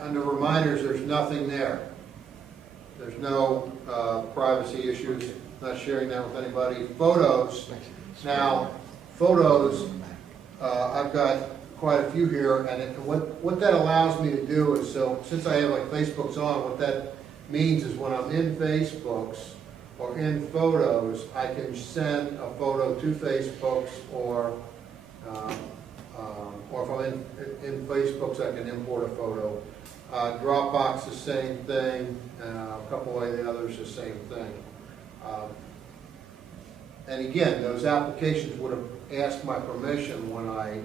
under reminders, there's nothing there. There's no privacy issues, not sharing that with anybody. Photos, now, photos, I've got quite a few here, and what that allows me to do is, so, since I have like Facebook's on, what that means is when I'm in Facebook's or in Photos, I can send a photo to Facebook's or if I'm in Facebook's, I can import a photo. Dropbox, the same thing, a couple of the others, the same thing. And again, those applications would have asked my permission when I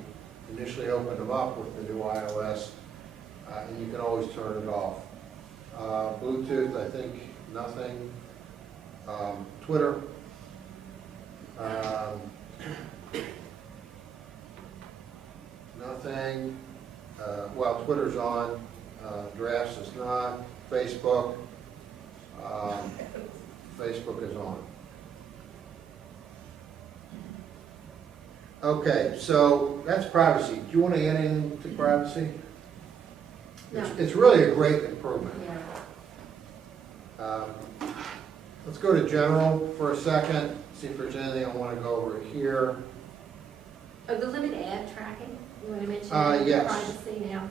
initially opened them up with the new iOS, and you can always turn it off. Bluetooth, I think, nothing. Twitter. Nothing. Well, Twitter's on. Drafts is not. Facebook. Facebook is on. Okay, so that's privacy. Do you want to add anything to privacy? No. It's really a great improvement. Yeah. Let's go to general for a second, see if there's anything I want to go over here. Oh, the limit ad tracking, you want to mention that? Yes. Privacy now?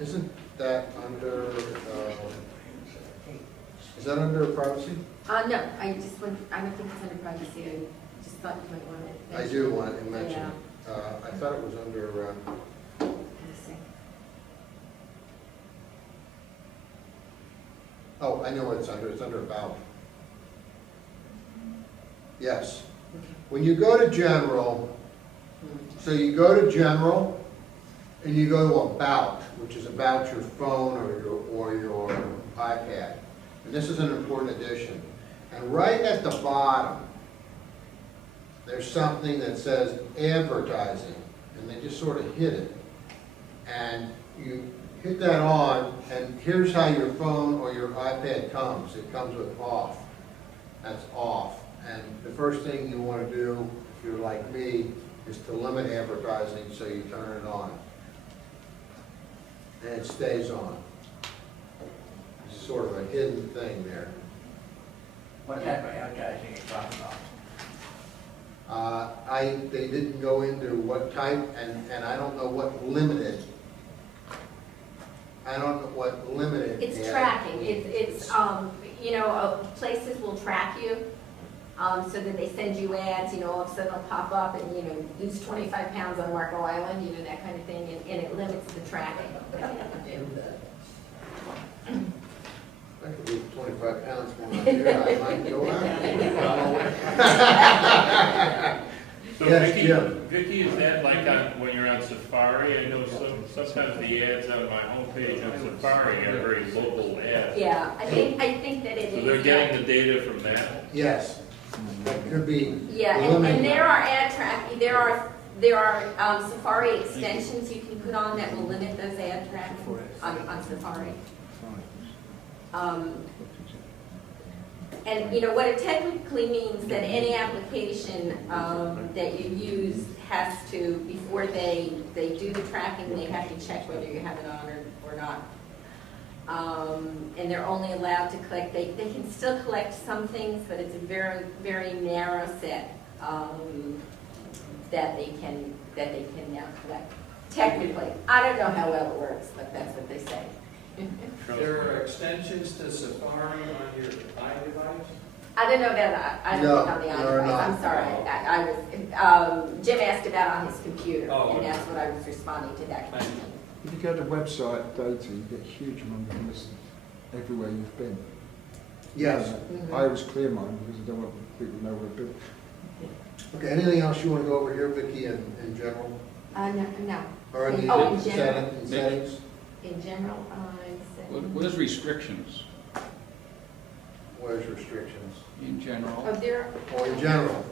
Isn't that under, is that under privacy? No, I just want, I don't think it's under privacy, I just thought you might want to I mention. do want to mention Yeah. it. I thought it was under, Let me see. oh, I know what it's under about. Yes. When you go to general, so you go to general, and you go to about, which is about your phone or your iPad. And this is an important addition. And right at the bottom, there's something that says advertising, and they just sort of hit it. And you hit that on, and here's how your phone or your iPad comes. It comes with off. That's off. And the first thing you want to do, if you're like me, is to limit advertising, so you turn it on. And it stays on. It's sort of a hidden thing there. What type of advertising are you talking about? They didn't go into what type, and I don't know what limited. I don't know what limited. It's ad tracking, means. it's, you know, places will track you, so that they send you ads, you know, all of a sudden they'll pop up and, you know, lose 25 pounds on Marco Island, you know, that kind of thing, and it limits the tracking. I could lose 25 pounds more here, I might go out. So Yes, Vicki, Jim. Vicki, is that like on, when you're on Safari? I know sometimes the ads on my homepage on Safari are very local ads. Yeah, I think that it is. So they're getting the data from that? Yes, that could be. Yeah, and there are ad tracking, there are Safari extensions you can put on that will limit those ad tracking on Safari. And you know, what it technically means that any application that you use has to, before they do the tracking, they have to check whether you have it on or not. And they're only allowed to collect, they can still collect some things, but it's a very, very narrow set that they can now collect. Technically, I don't know how well it works, but that's what they say. There are extensions to Safari on your iDevice? I don't know about, I don't No, think on the there are iDevice, not. I'm sorry. I was, Jim asked about on his computer, Oh, and okay. that's what I was responding to that question. If you go to website data, you get huge amount of lists everywhere you've been. Yes. I always clear mine because I don't want people to know where I've been. Okay, anything else you want to go over here, Vicki, in general? No. Or in Oh, in the general. settings? In general, I'm saying. What is restrictions? Where's restrictions? In general. Oh, there, Or in general?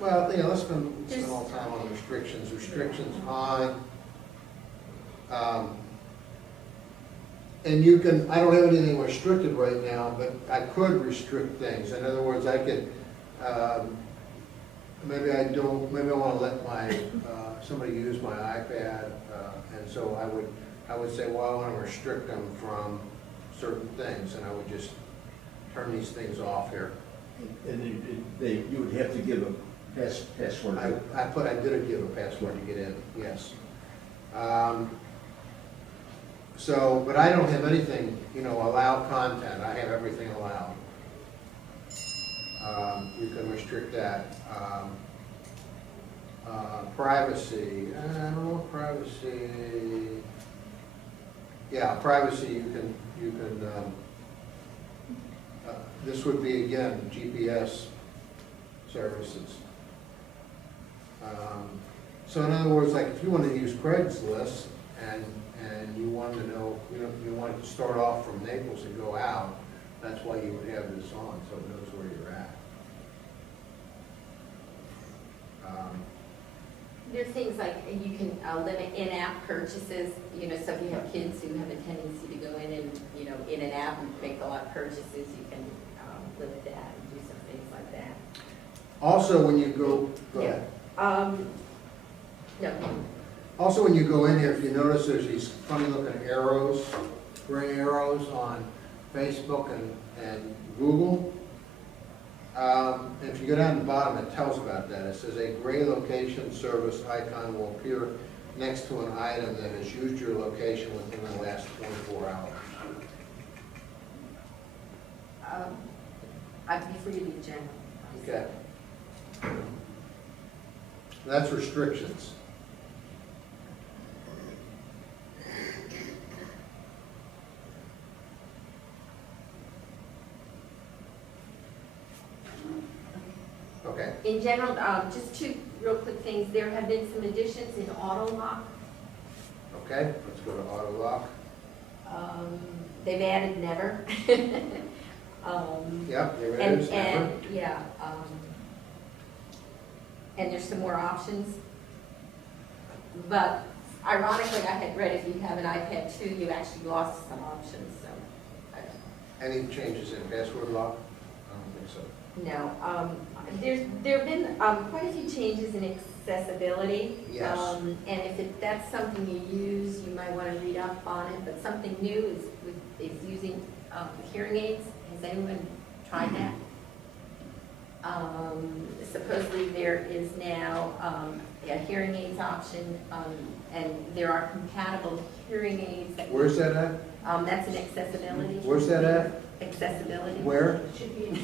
Well, yeah, let's spend all the time on restrictions. Restrictions on, and you can, I don't have anything restricted right now, but I could restrict things. In other words, I could, maybe I want to let my, somebody use my iPad, and so I would say, well, I want to restrict them from certain things, and I would just turn these things off here. And you would have to give a password. I did give a password to get in, yes. So, but I don't have anything, allow content, I have everything allowed. You can restrict that. Privacy, I don't know, privacy. Yeah, privacy, you can, this would be, again, GPS services. So in other words, like if you wanted to use Craigslist and you wanted to know, you wanted to start off from Naples and go out, that's why you would have this on, so it knows where you're at. there's things like you can limit in-app purchases, so if you have kids who have a tendency to go in and, in an app and make a lot of purchases, you can limit that and do some things like that. Also, when you go ahead. No. Also, when you go in here, if you notice there's these funny looking arrows, gray arrows on Facebook and Google. If you go down to the bottom, it tells about that. It says a gray location service icon will appear next to an item that has used your location within the last 24 hours. I'd be free to be general. Okay. That's restrictions. Okay. In general, just two real quick things. There have been some additions in auto lock. Okay, let's go to auto lock. They've added never. Yep, there it is, never. Yeah, and there's some more options. But ironically, I had read if you have an iPad 2, you actually lost some options, so. Any changes in password lock? I don't think so. No, there have been quite a few changes in accessibility. Yes. And if that's something you use, you might want to read up on it, but something new is using hearing aids. Has anyone tried that? Supposedly there is now a hearing aids option, and there are compatible hearing aids. Where's that at? That's an accessibility. Where's that at? Accessibility. Where? Should be in Took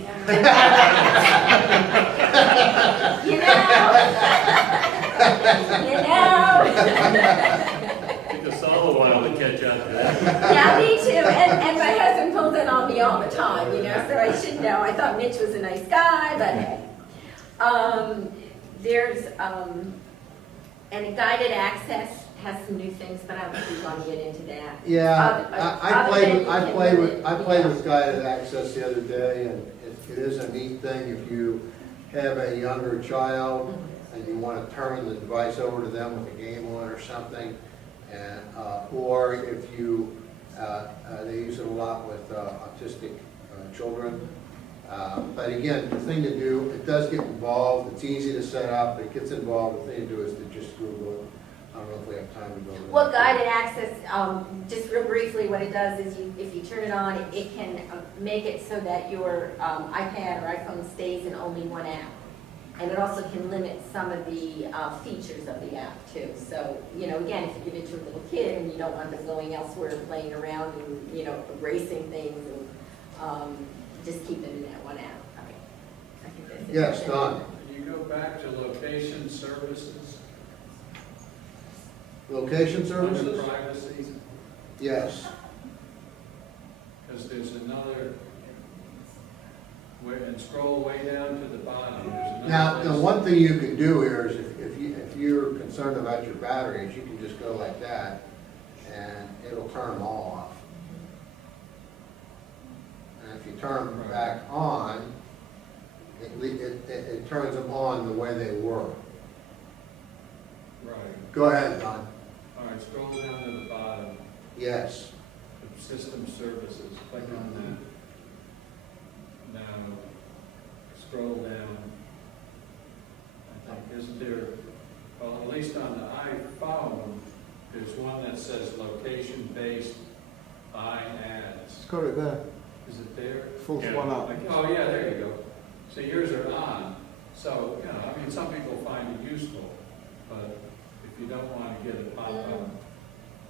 us all a while to catch up to that. Yeah, me too. And my husband pulls it on me all the time, so I should know. I thought Mitch was a nice guy, but hey. There's, and a guided access has some new things, but I don't think we want to get into that. Yeah, I played with yeah. guided access the other day, and it is a neat thing if you have a younger child and you want to turn the device over to them with a game on or something, and or if you they use it a lot with autistic children. But again, the thing to do, it does get involved. It's easy to set up. It gets involved. The thing to do is to just Google it. I don't know if we have time to go over that. Well, guided access, just real briefly, what it does is if you turn it on, it can make it so that your iPad or iPhone stays in only one app. And it also can limit some of the features of the app too. So, again, if you give it to a little kid and you don't want them going elsewhere, playing around and, erasing things, and just keep them in that one app. Okay. I think that's it. Yes, Don. You go back to location services. Location services? Under privacy, Yes. because there's another, and scroll way down to the bottom. There's another Now, the place. one thing you can do here is if you're concerned about your batteries, you can just go like that, and it'll turn them all off. if you turn them back on, it turns them on the way they were. Right. Go ahead, Don. All right, scroll down to the bottom, Yes. system services, click on that. Now, scroll down. I think, isn't there, well, at least on the iPhone, there's one that says location-based buy ads. It's got it there. Is it there? Fourth Yeah. one up. Oh, yeah, there you go. So yours are on. So, you know, I mean, some people find it useful, but if you don't want to get it pop up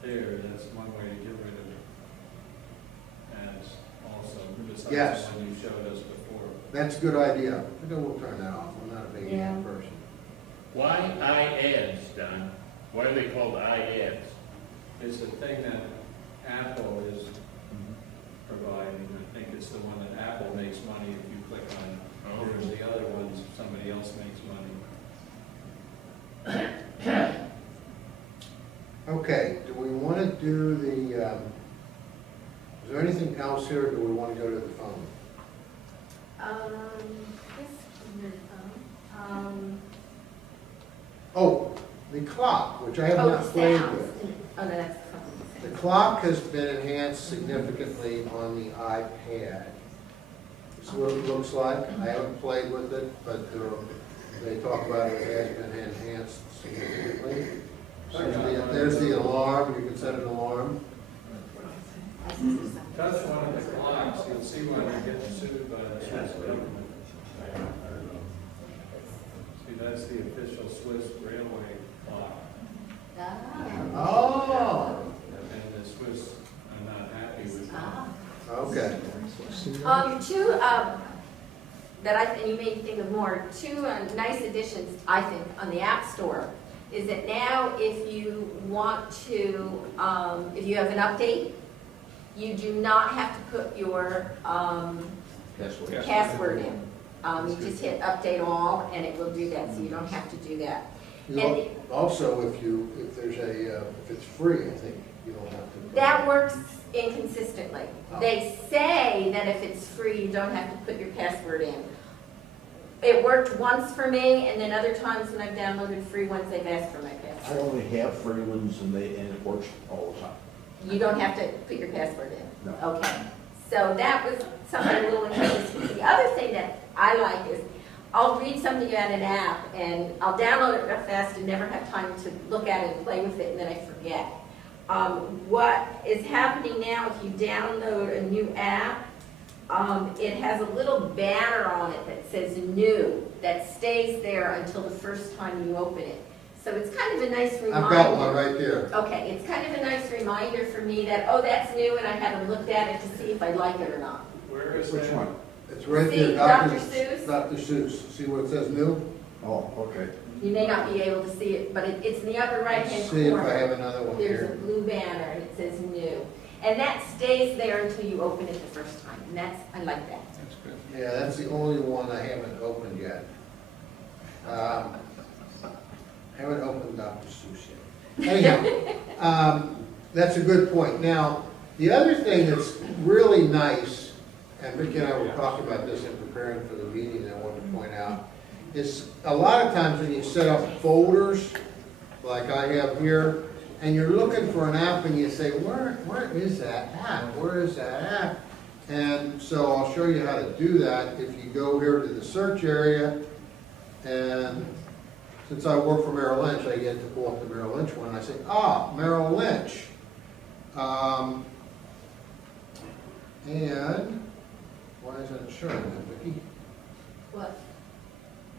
there, that's one way to get rid of it. Ads also, besides Yes. the one you showed us before. That's a good idea. I think we'll turn that off. I'm not a big Yeah. ad person. Why iAds, Don? Why are they called iAds? It's the thing that Apple is providing. I think it's the one that Apple makes money if you click on. Oh. Whereas the other ones, somebody else makes money. Okay, do we want to do the, is there anything else here, or do we want to go to the phone? Oh, the clock, which I have not played with. Oh, no, that's The clock has been enhanced significantly on the iPad. This is what it looks like. I haven't played with it, but they talk about it has been enhanced significantly. There's the alarm, you can set an alarm. Touch one of the clocks, you'll see when they get sued by the Swiss government. See, that's the official Swiss railway clock. Oh, And the Swiss are not happy with it. okay. Two, that and you may think of more, two nice additions, I think, on the App Store, is that now if you want to, if you have an update, you do not have to put your password in. You just hit update all, and it will do that, so you don't have to do that. And Also, if there's if it's free, I think you don't have to. that works inconsistently. They say that if it's free, you don't have to put your password in. It worked once for me, and then other times when I've downloaded free ones, they've asked for my I password. only have free ones and it works all the time. You don't have to put your password in? No. Okay. So that was something a little inconsistent. The other thing that I like is, I'll read something about an app, and I'll download it real fast and never have time to look at it and play with it, and then I forget. What is happening now, if you download a new app, it has a little banner on it that says new, that stays there until the first time you open it. So it's kind of a nice reminder. I've got one right there. Okay, it's kind of a nice reminder for me that, oh, that's new, and I haven't looked at it to see if I like it or not. Where is Which that? one? It's right See, there. Dr. Seuss? Dr. Seuss. See where it says new? Oh, okay. You may not be able to see it, but it's in the upper right-hand Let's see if I corner. have another one There's a here. blue banner, and it says new. And that stays there until you open it the first time, and I like that. That's good. Yeah, that's the only one I haven't opened yet. Haven't opened Dr. Seuss yet. Anyhow, that's a good point. Now, the other thing that's really nice, and Vicki and I were talking about this in preparing for the meeting, I wanted to point out, is a lot of times when you set up folders, like I have here, and you're looking for an app and you say, where is that app? Where is that app? And so I'll show you how to do that. If you go here to the search area, and since I work for Merrill Lynch, I get to pull up the Merrill Lynch one, and I say, Merrill Lynch. And why isn't it showing that, Vicki? What?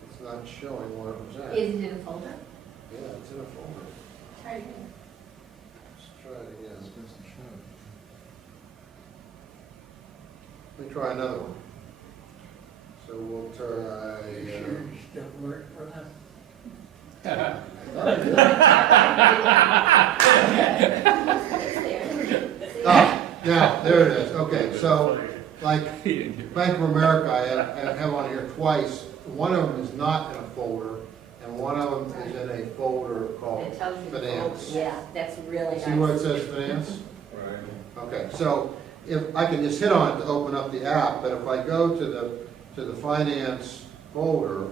It's not showing where it was at. Is it in a folder? Yeah, it's in a folder. Try it again. Let's try it again. Let me try another one. So we'll try. Now, there it is. Okay, so like Bank of America, I have on here twice. One of them is not in a folder, and one of them is in a folder called It tells you. Finance. Yeah, that's really nice. See where it says Finance? Right. Okay, so if I can just hit on it to open up the app, but if I go to the finance folder,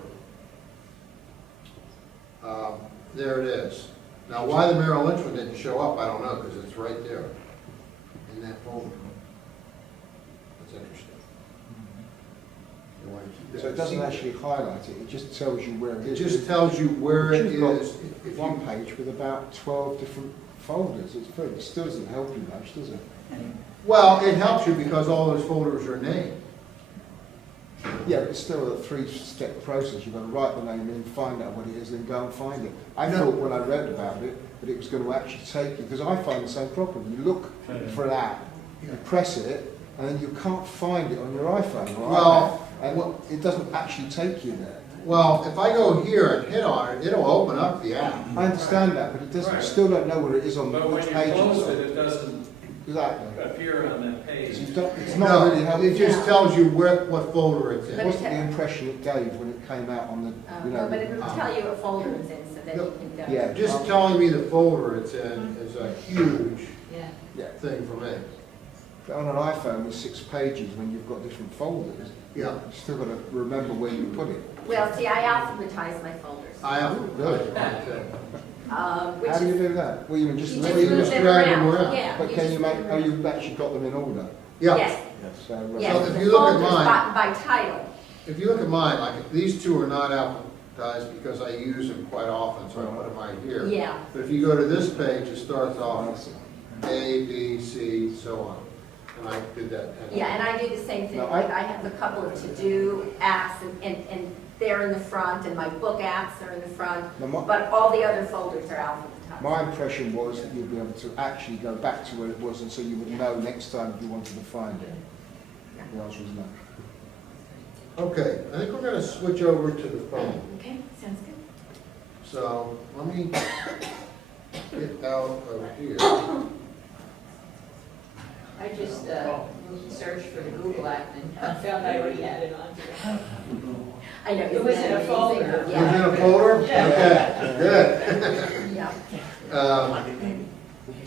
there it is. Now, why the Merrill Lynch one didn't show up, I don't know, because it's right there in that folder. That's interesting. You want to keep that So it doesn't secret. actually highlight it, it just tells you where it It is. just tells you where it You've got is. If one you, page with about 12 different folders. It still doesn't help you much, does it? well, it helps you because all those folders are named. Yeah, but it's still a three-step process. You've got to write the name in, find out what it is, then go and find it. I No. thought when I read about it that it was going to actually take you, because I find the same problem. You look for an app, you press it, and then you can't find it on your iPhone or Well, iPad, and it doesn't actually take you there. Well, if I go here and hit on it, it'll open up the app. I understand that, but it doesn't. Right. Still don't know where it is on But when which you page close it's it, on. it doesn't Exactly. appear on that page. So you don't, it's No, not really helpful. it just tells you what folder it's It in. wasn't the impression it gave when it came out on the, you know. No, but it will tell you what folder it's in, so that you can go. Yeah. Just telling me the folder it's in is a huge Yeah. Yeah. thing for me. But on an iPhone with 6 pages, when you've got different folders, Yeah. you've still got to remember where you put it. Well, see, I alphabetize my folders, I have Really? which How do you is, do that? Well, you can just you leave just them. move them drag them around, around. yeah. But you can just you move make, them oh, around. you've actually got them in order. Yeah. Yes, So, yes, So if the you look at folders mine- by title. If you look at mine, like, these two are not alphabetized because I use them quite often, so I put them right here. Yeah, But if you go to this page, it starts I off see. A, B, C, so on. And I did that. yeah, and I do the same thing, No, like I have a couple of to-do apps and they're in the front and my book apps are in the front, Now, my, but all the other folders are alphabetized. my impression was that you'd be able to actually go back to where it was, and so you would know next time if you wanted to find it. The answer is no. Okay, I think we're gonna switch over to the phone. Okay, sounds good. So, let me get out of here. I just searched for the Google app and I found I already had it on here. I know. It was in a isn't that folder. amazing? Was Yeah. in a folder? Yeah. Okay, good. Yeah.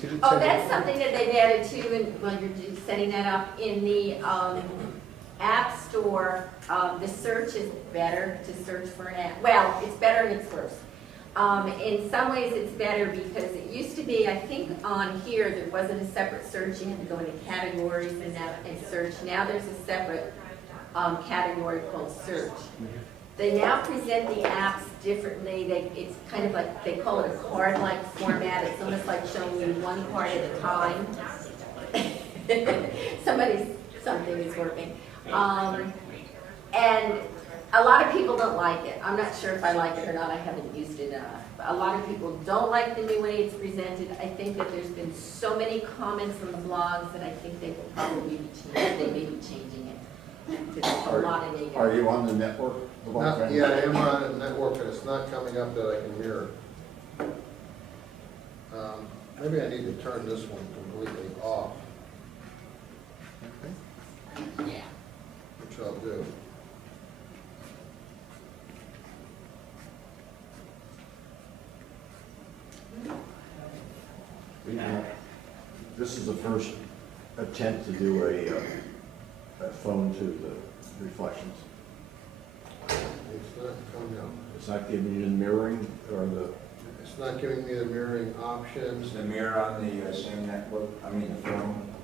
Did it Oh, tell you- that's something that they've added to, and when you're setting that up in the App Store, the search is better to search for an app. Well, it's better and it's worse. In some ways, it's better because it used to be, I think on here, there wasn't a separate search. You had to go into categories and search. Now there's a separate category called search. They now present the apps differently. It's kind of like, they call it a card-like format. It's almost like showing you one card at a time. Something is working. And a lot of people don't like it. I'm not sure if I like it or not. I haven't used it enough. A lot of people don't like the new way it's presented. I think that there's been so many comments on the blogs that I think they will probably be changing. They may be changing it. There's a lot of negative. Are you on the network? Yeah, I am on a network and it's not coming up that I can mirror. Maybe I need to turn this one completely off. Which I'll do. This is the first attempt to do a phone to the reflections. It's not coming up. It's not giving you the mirroring or the, It's not giving me the mirroring options. Is the mirror on the same network, I mean the phone?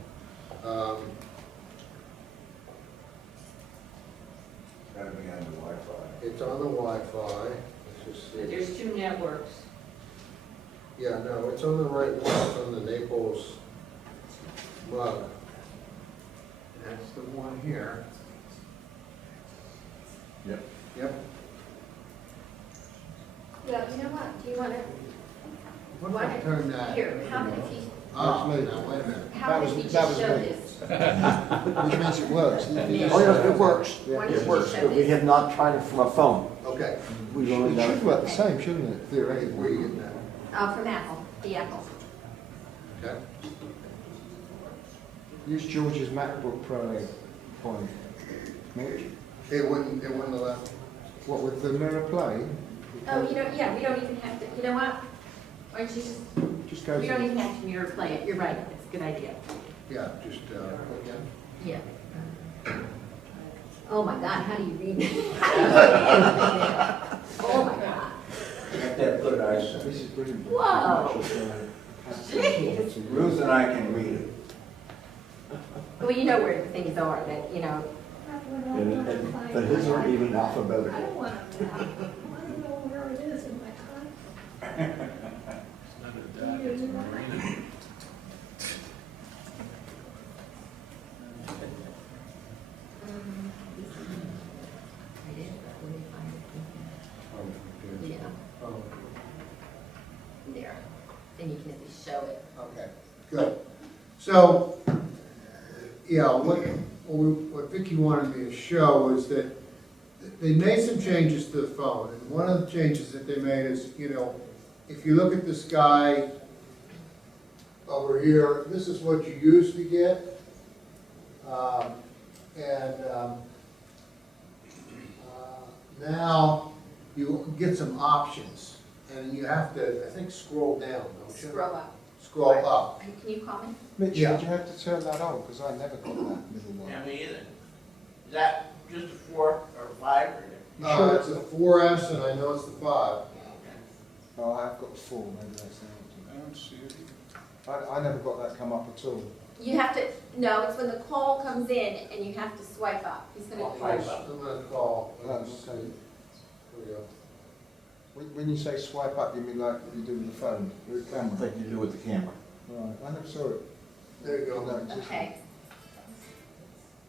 Gotta be on the Wi-Fi. It's on the Wi-Fi. Let's just see. There's two networks. Yeah, no, it's on the right one. It's on the Naples mug. That's the one here. Yep. Yep. Well, you know what? Do you want to, What if I turn that? here, how about if you, Oh, now, wait a minute. how about if you that just was show me. this? Which means it works. Yeah. Oh, yeah, it works. Yeah. Why don't It you works, just show but we this? have not tried it from a phone. Okay. We've only It done should it. work the same, shouldn't it, theoretically? Where you get that? From Apple, the Apple. Okay. Use George's MacBook Pro point. Mitch, It wouldn't allow. what with the mirror play? Oh, you don't, yeah, we don't even have to, you know what? Why don't you Just go we don't to, even have to mirror play it. You're right, it's a good idea. Yeah, just, again. Yeah. Oh my God, how do you read that? Oh my God. Got that good eyesight. This is brilliant. Whoa. Jeez. Ruth and I can read it. Well, you know where the things are that, you know. But his aren't even I alphabetical. don't want to, I want to know where it is in my contract. It's not a dock, it's a marina. Yeah, Oh, there. Then you can at least show it. okay, good. So, yeah, what Vicki wanted me to show is that they made some changes to the phone, and one of the changes that they made is, you know, if you look at this guy over here, this is what you used to get. Now you get some options, and you have to, I think, scroll down, don't you? Scroll up. Scroll up. Can you comment? Mitch, Yeah. did you have to turn that on? Because I never got that middle one. Yeah, me either. Is that just a 4 or 5 or? It's a 4S, and I know it's the 5. Oh, I've got 4, maybe that's the answer. I don't see it either. I never got that come up at all. You have to, no, it's when the call comes in and you have to swipe up. He's gonna I'm gonna call. Oh, okay. There we go. When you say swipe up, you mean like you do with the phone, with the camera? Like you do with the camera. Right, I never saw it. There you go. No, it's just- Okay.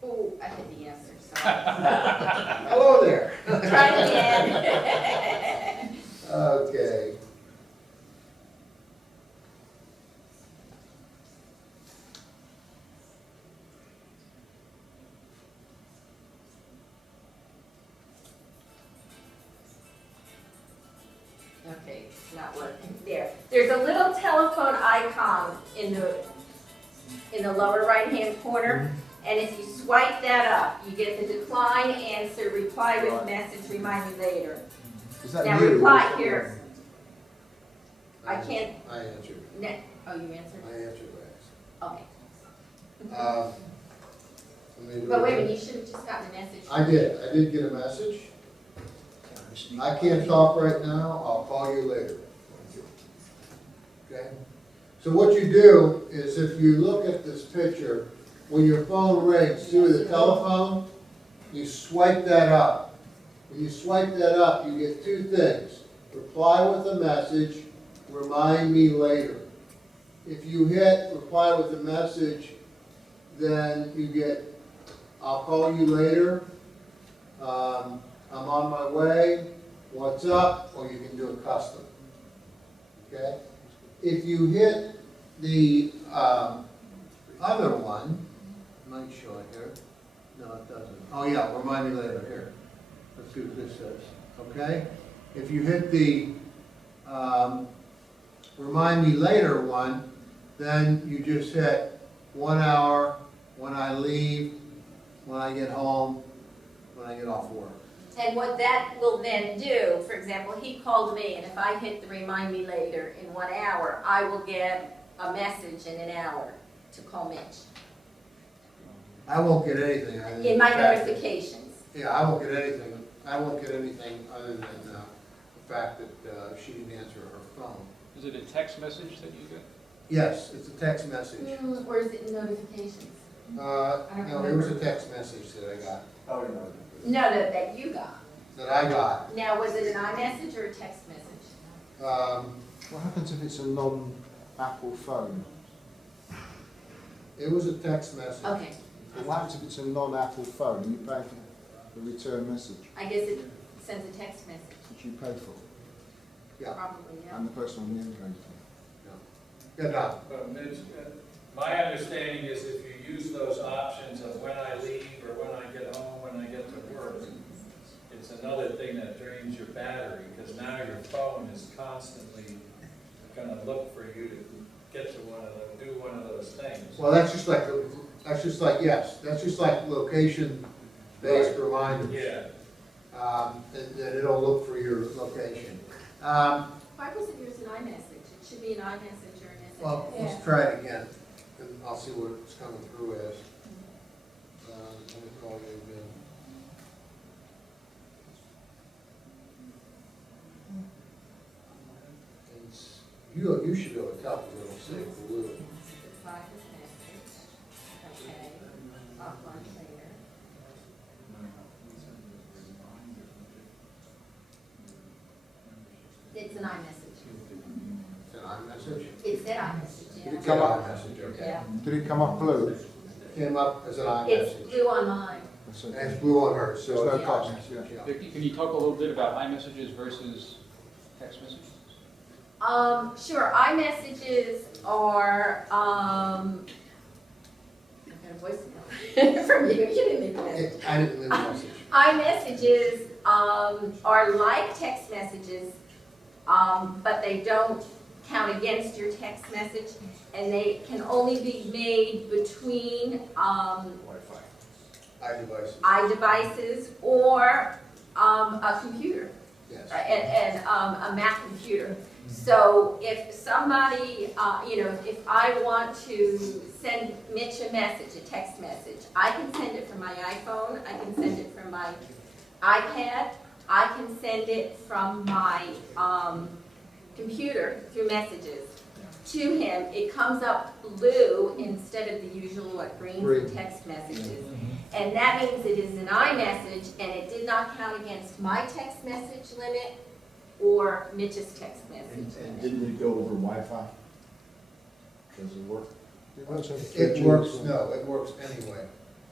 Oh, I hit the answer, sorry. Hello there. Try again. Okay. Okay, it's not working. There. There's a little telephone icon in the lower right-hand corner, and if you swipe that up, you get the decline answer, reply with message, remind me later. Is that Now you? reply here. I can't. I answered. Oh, you answered? I answered that. Okay. Let me do But wait a it. minute, you should have just gotten a message. I did get a message. I can't talk right now, I'll call you later. Okay? So what you do is if you look at this picture, when your phone rings through the telephone, you swipe that up. When you swipe that up, you get 2 things. Reply with a message, remind me later. If you hit reply with a message, then you get, I'll call you later, I'm on my way, what's up, or you can do a custom. Okay? If you hit the other one, it might show it here. No, it doesn't. Oh yeah, remind me later here. Let's see what this says. Okay? If you hit the remind me later one, then you just hit 1 hour, when I leave, when I get home, when I get off work. And what that will then do, for example, he called me, and if I hit the remind me later in 1 hour, I will get a message in an hour to call Mitch. I won't get anything. other than In my the fact that- notifications. Yeah, I won't get anything. I won't get anything other than the fact that she didn't answer her phone. Is it a text message that you get? Yes, it's a text message. Or is it notifications? No, it was a text message that I got, Oh, no. No, that you got. that I got. Now, was it an iMessage or a text message? What happens if it's a non-Apple phone? It was a text message. Okay, But what happens if it's a non-Apple phone and you pay for the return message, I guess it sends a text message, which you pay for, Yeah, probably, yeah. and the person on the end pays for? yeah, Don. But Mitch, my understanding is if you use those options of when I leave or when I get home, when I get to work, it's another thing that drains your battery, because now your phone is constantly gonna look for you to get to do one of those things. Well, that's just like location-based reminders. Yeah, And it'll look for your location. Why wasn't yours an iMessage? It should be an iMessage or a message. Well, let's try it again. and I'll see what it's coming through as. Let me call you again. You should be able to tell because it'll say blue. Private message, okay, offline later. It's an iMessage. An iMessage? It's an iMessage, Did yeah. it come up? iMessage, okay. Yeah. Did it come up blue? Came up as an It's iMessage. blue on mine. That's And okay. it's blue on hers, There's so. no it's- cost, yeah. yeah. Vicki, can you talk a little bit about iMessages versus text messages? Sure, iMessages are, I got a voicemail from you, you didn't leave a message. I didn't leave a message. iMessages are like text messages, but they don't count against your text message, and they can only be made between Wi-Fi. iDevices. iDevices or a computer, Yes. right, and a Mac computer. So if somebody, if I want to send Mitch a message, a text message, I can send it from my iPhone, I can send it from my iPad, I can send it from my computer through messages to him. It comes up blue instead of the usual green for text messages. And that means it is an iMessage, and it did not count against my text message limit or Mitch's text message And limit. didn't it go over Wi-Fi? Does it work? It works on It 3G works, as well. no, it works anyway.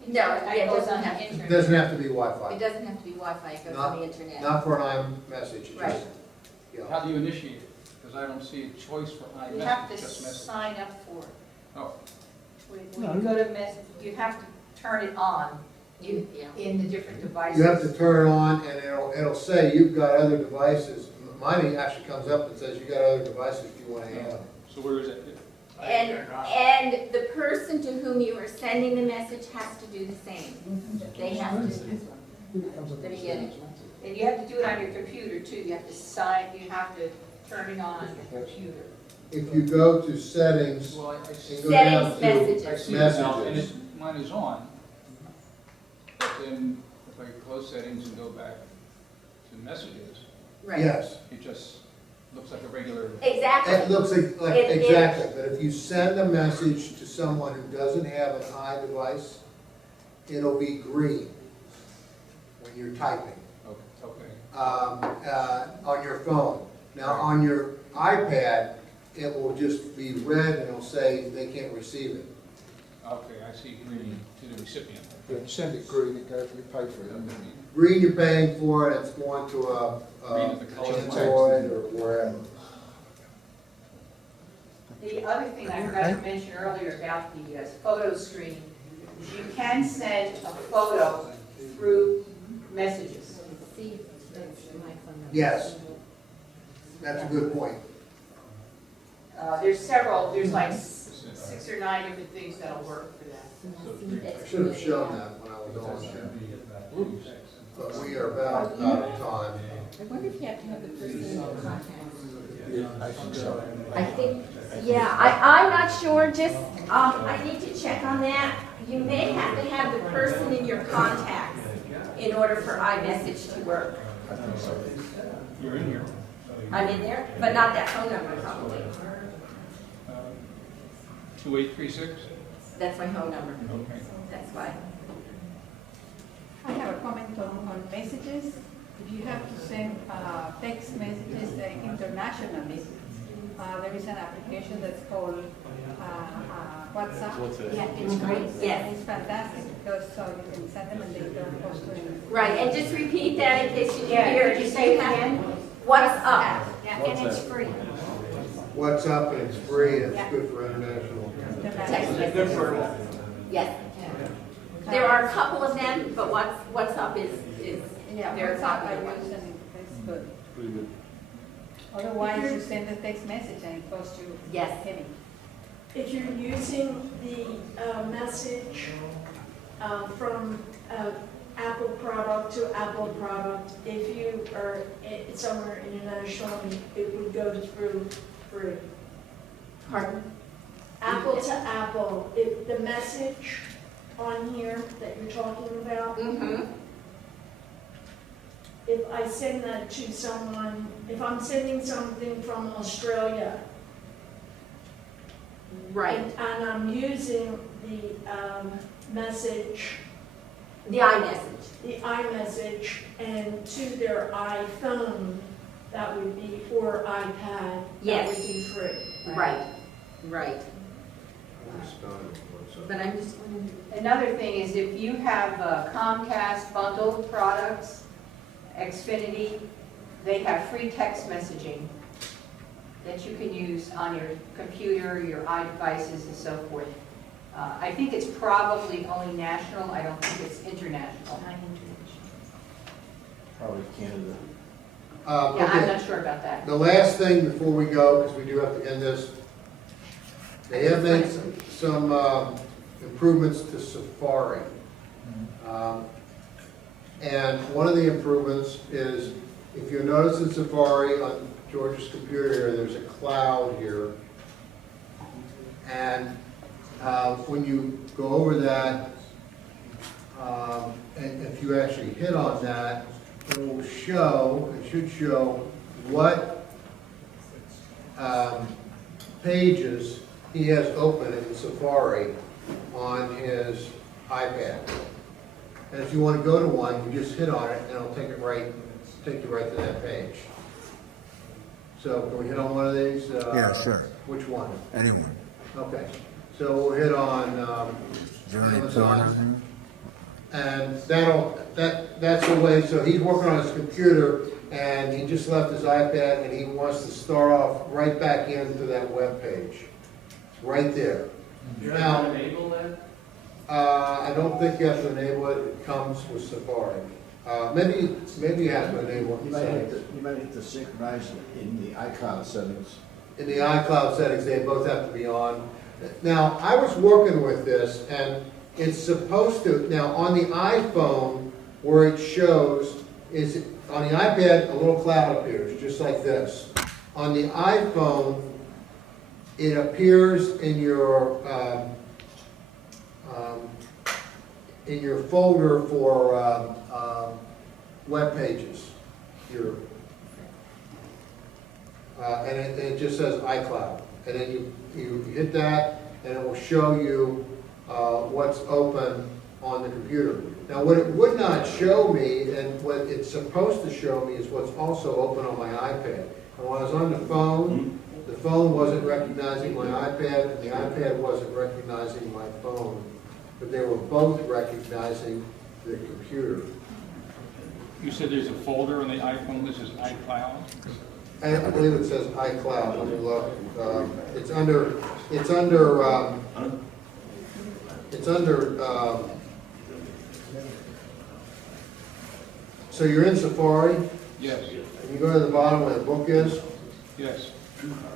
No, It it goes doesn't on have the to. It internet. doesn't have to be It Wi-Fi, doesn't have to be Wi-Fi, it goes on the internet. not for an iMessage, it Right. just, yeah. How do you initiate it? Because I don't see a choice for You have iMessage, to just message. sign up for it. Oh, When you go to message, you have to turn it on in the different devices. You have to turn it on and it'll say you've got other devices. Mine actually comes up and says you got other devices if you want to add them. so where is it? And the person to whom you are sending the message has to do the same. They have to, let me get it. And you have to do it on your computer too. You have to sign, you have to turn it on your computer. If you go to settings, Well, I see, and go down Settings, to I see it now, and messages. mine is on. But then if I close settings and go back to messages, Right. Yes, it just looks like a regular. Exactly. it looks like, It- exactly, but if you send a message to someone who doesn't have an iDevice, it'll be green when you're typing. Okay. On your phone. Now, on your iPad, it will just be red and it'll say they can't receive it. Okay, I see green to the recipient. Yeah, you send it green, it goes, you pay for it. Green, you're paying for it, it's going to Green is the color. Android or wherever. The other thing I forgot to mention earlier about the photo screen, is you can send a photo through messages. See, that's my phone number. Yes. That's a good point. There's several, there's like 6 or 9 different things that'll work for that. I should have shown that when I was on there. But we are about out of time. I wonder if you have to have the person in contact. I think so. I think, yeah, I'm not sure, just, I need to check on that. You may have to have the person in your contacts in order for iMessage to work. I think so. You're in here. I'm in there, but not that phone number probably. 2836? That's my phone number. Okay. That's why. I have a comment on messages. If you have to send text messages internationally, there is an application that's called WhatsApp. Yeah, it's great, yes. And it's fantastic because so you can send them and they don't cost you anything. Right, and just repeat that in case you Yeah, didn't hear it. could you say it again? What's up? Yeah, and it's free. What's up, and it's free, and it's good for international. Text message. Yes. There are a couple of them, but what's up is Yeah, very WhatsApp I popular. use and it's good. Otherwise, you send a text message and it costs you Yes. penny. If you're using the message from Apple product to Apple product, if you are somewhere internationally, it would go through free. Pardon? Apple to Apple, if the message on here that you're talking about, Mm-hmm. if I send that to someone, if I'm sending something from Australia, Right. and I'm using the message, The iMessage. the iMessage, and to their iPhone, that would be, or iPad, Yes. that would be free. Right. Right. So- But I'm just wondering. Another thing is if you have Comcast bundled products, Xfinity, they have free text messaging that you can use on your computer, your iDevices and so forth. I think it's probably only national, I don't think it's international. Probably Canada. Yeah, I'm Okay, not sure about that. the last thing before we go, because we do have to end this, they have made some improvements to Safari. And one of the improvements is, if you notice in Safari on George's computer here, there's a cloud here. And when you go over that, and if you actually hit on that, it will show, it should show what pages he has open in Safari on his iPad. And if you want to go to one, you just hit on it and it'll take you right to that page. So can we hit on one of these? Yeah, sure. Which one? Anyone. Okay, so we'll hit on Is there any Amazon. And that's the way, so he's working on his computer and he just left his iPad and he wants to start off right back into that web page. Right there. You Now, have to enable that? I don't think you have to enable it, it comes with Safari. Maybe you have to enable it. You might have to synchronize it in the iCloud settings. In the iCloud settings, they both have to be on. Now, I was working with this, and it's supposed to, now on the iPhone, where it shows, is on the iPad, a little cloud appears, just like this. On the iPhone, it appears in your folder for web pages. And it just says iCloud. And then you hit that, and it will show you what's open on the computer. Now, what it would not show me, and what it's supposed to show me, is what's also open on my iPad. And when I was on the phone wasn't recognizing my iPad, and the iPad wasn't recognizing my phone. But they were both recognizing the computer. You said there's a folder on the iPhone that says iCloud? I believe it says iCloud, let me look. So you're in Safari, Yes, and you go to the bottom where the book is, yes.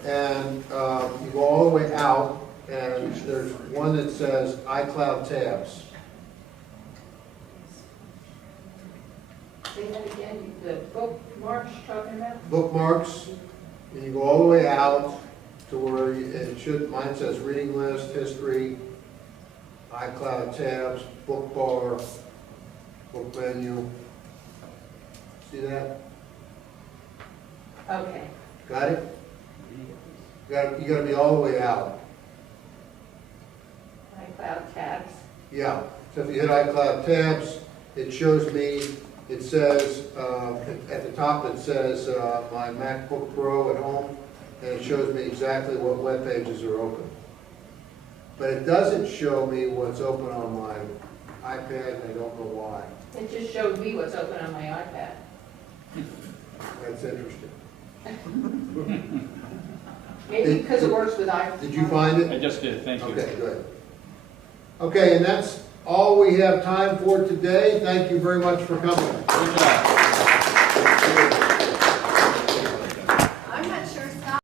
and you go all the way out, and there's one that says iCloud tabs. Say that again, the bookmarks you're talking about? Bookmarks, and you go all the way out to where it should, mine says reading list, history, iCloud tabs, book bar, book menu. See that? Okay. Got it? You gotta be all the way out. iCloud tabs. Yeah, so if you hit iCloud tabs, it shows me, it says, at the top it says my MacBook Pro at home, and it shows me exactly what web pages are open. But it doesn't show me what's open on my iPad, and I don't know why. It just showed me what's open on my iPad. That's interesting. Maybe because it works with iPhone. Did you find it? I just did, thank you. Okay, good. Okay, and that's all we have time for today. Thank you very much for coming. Good job.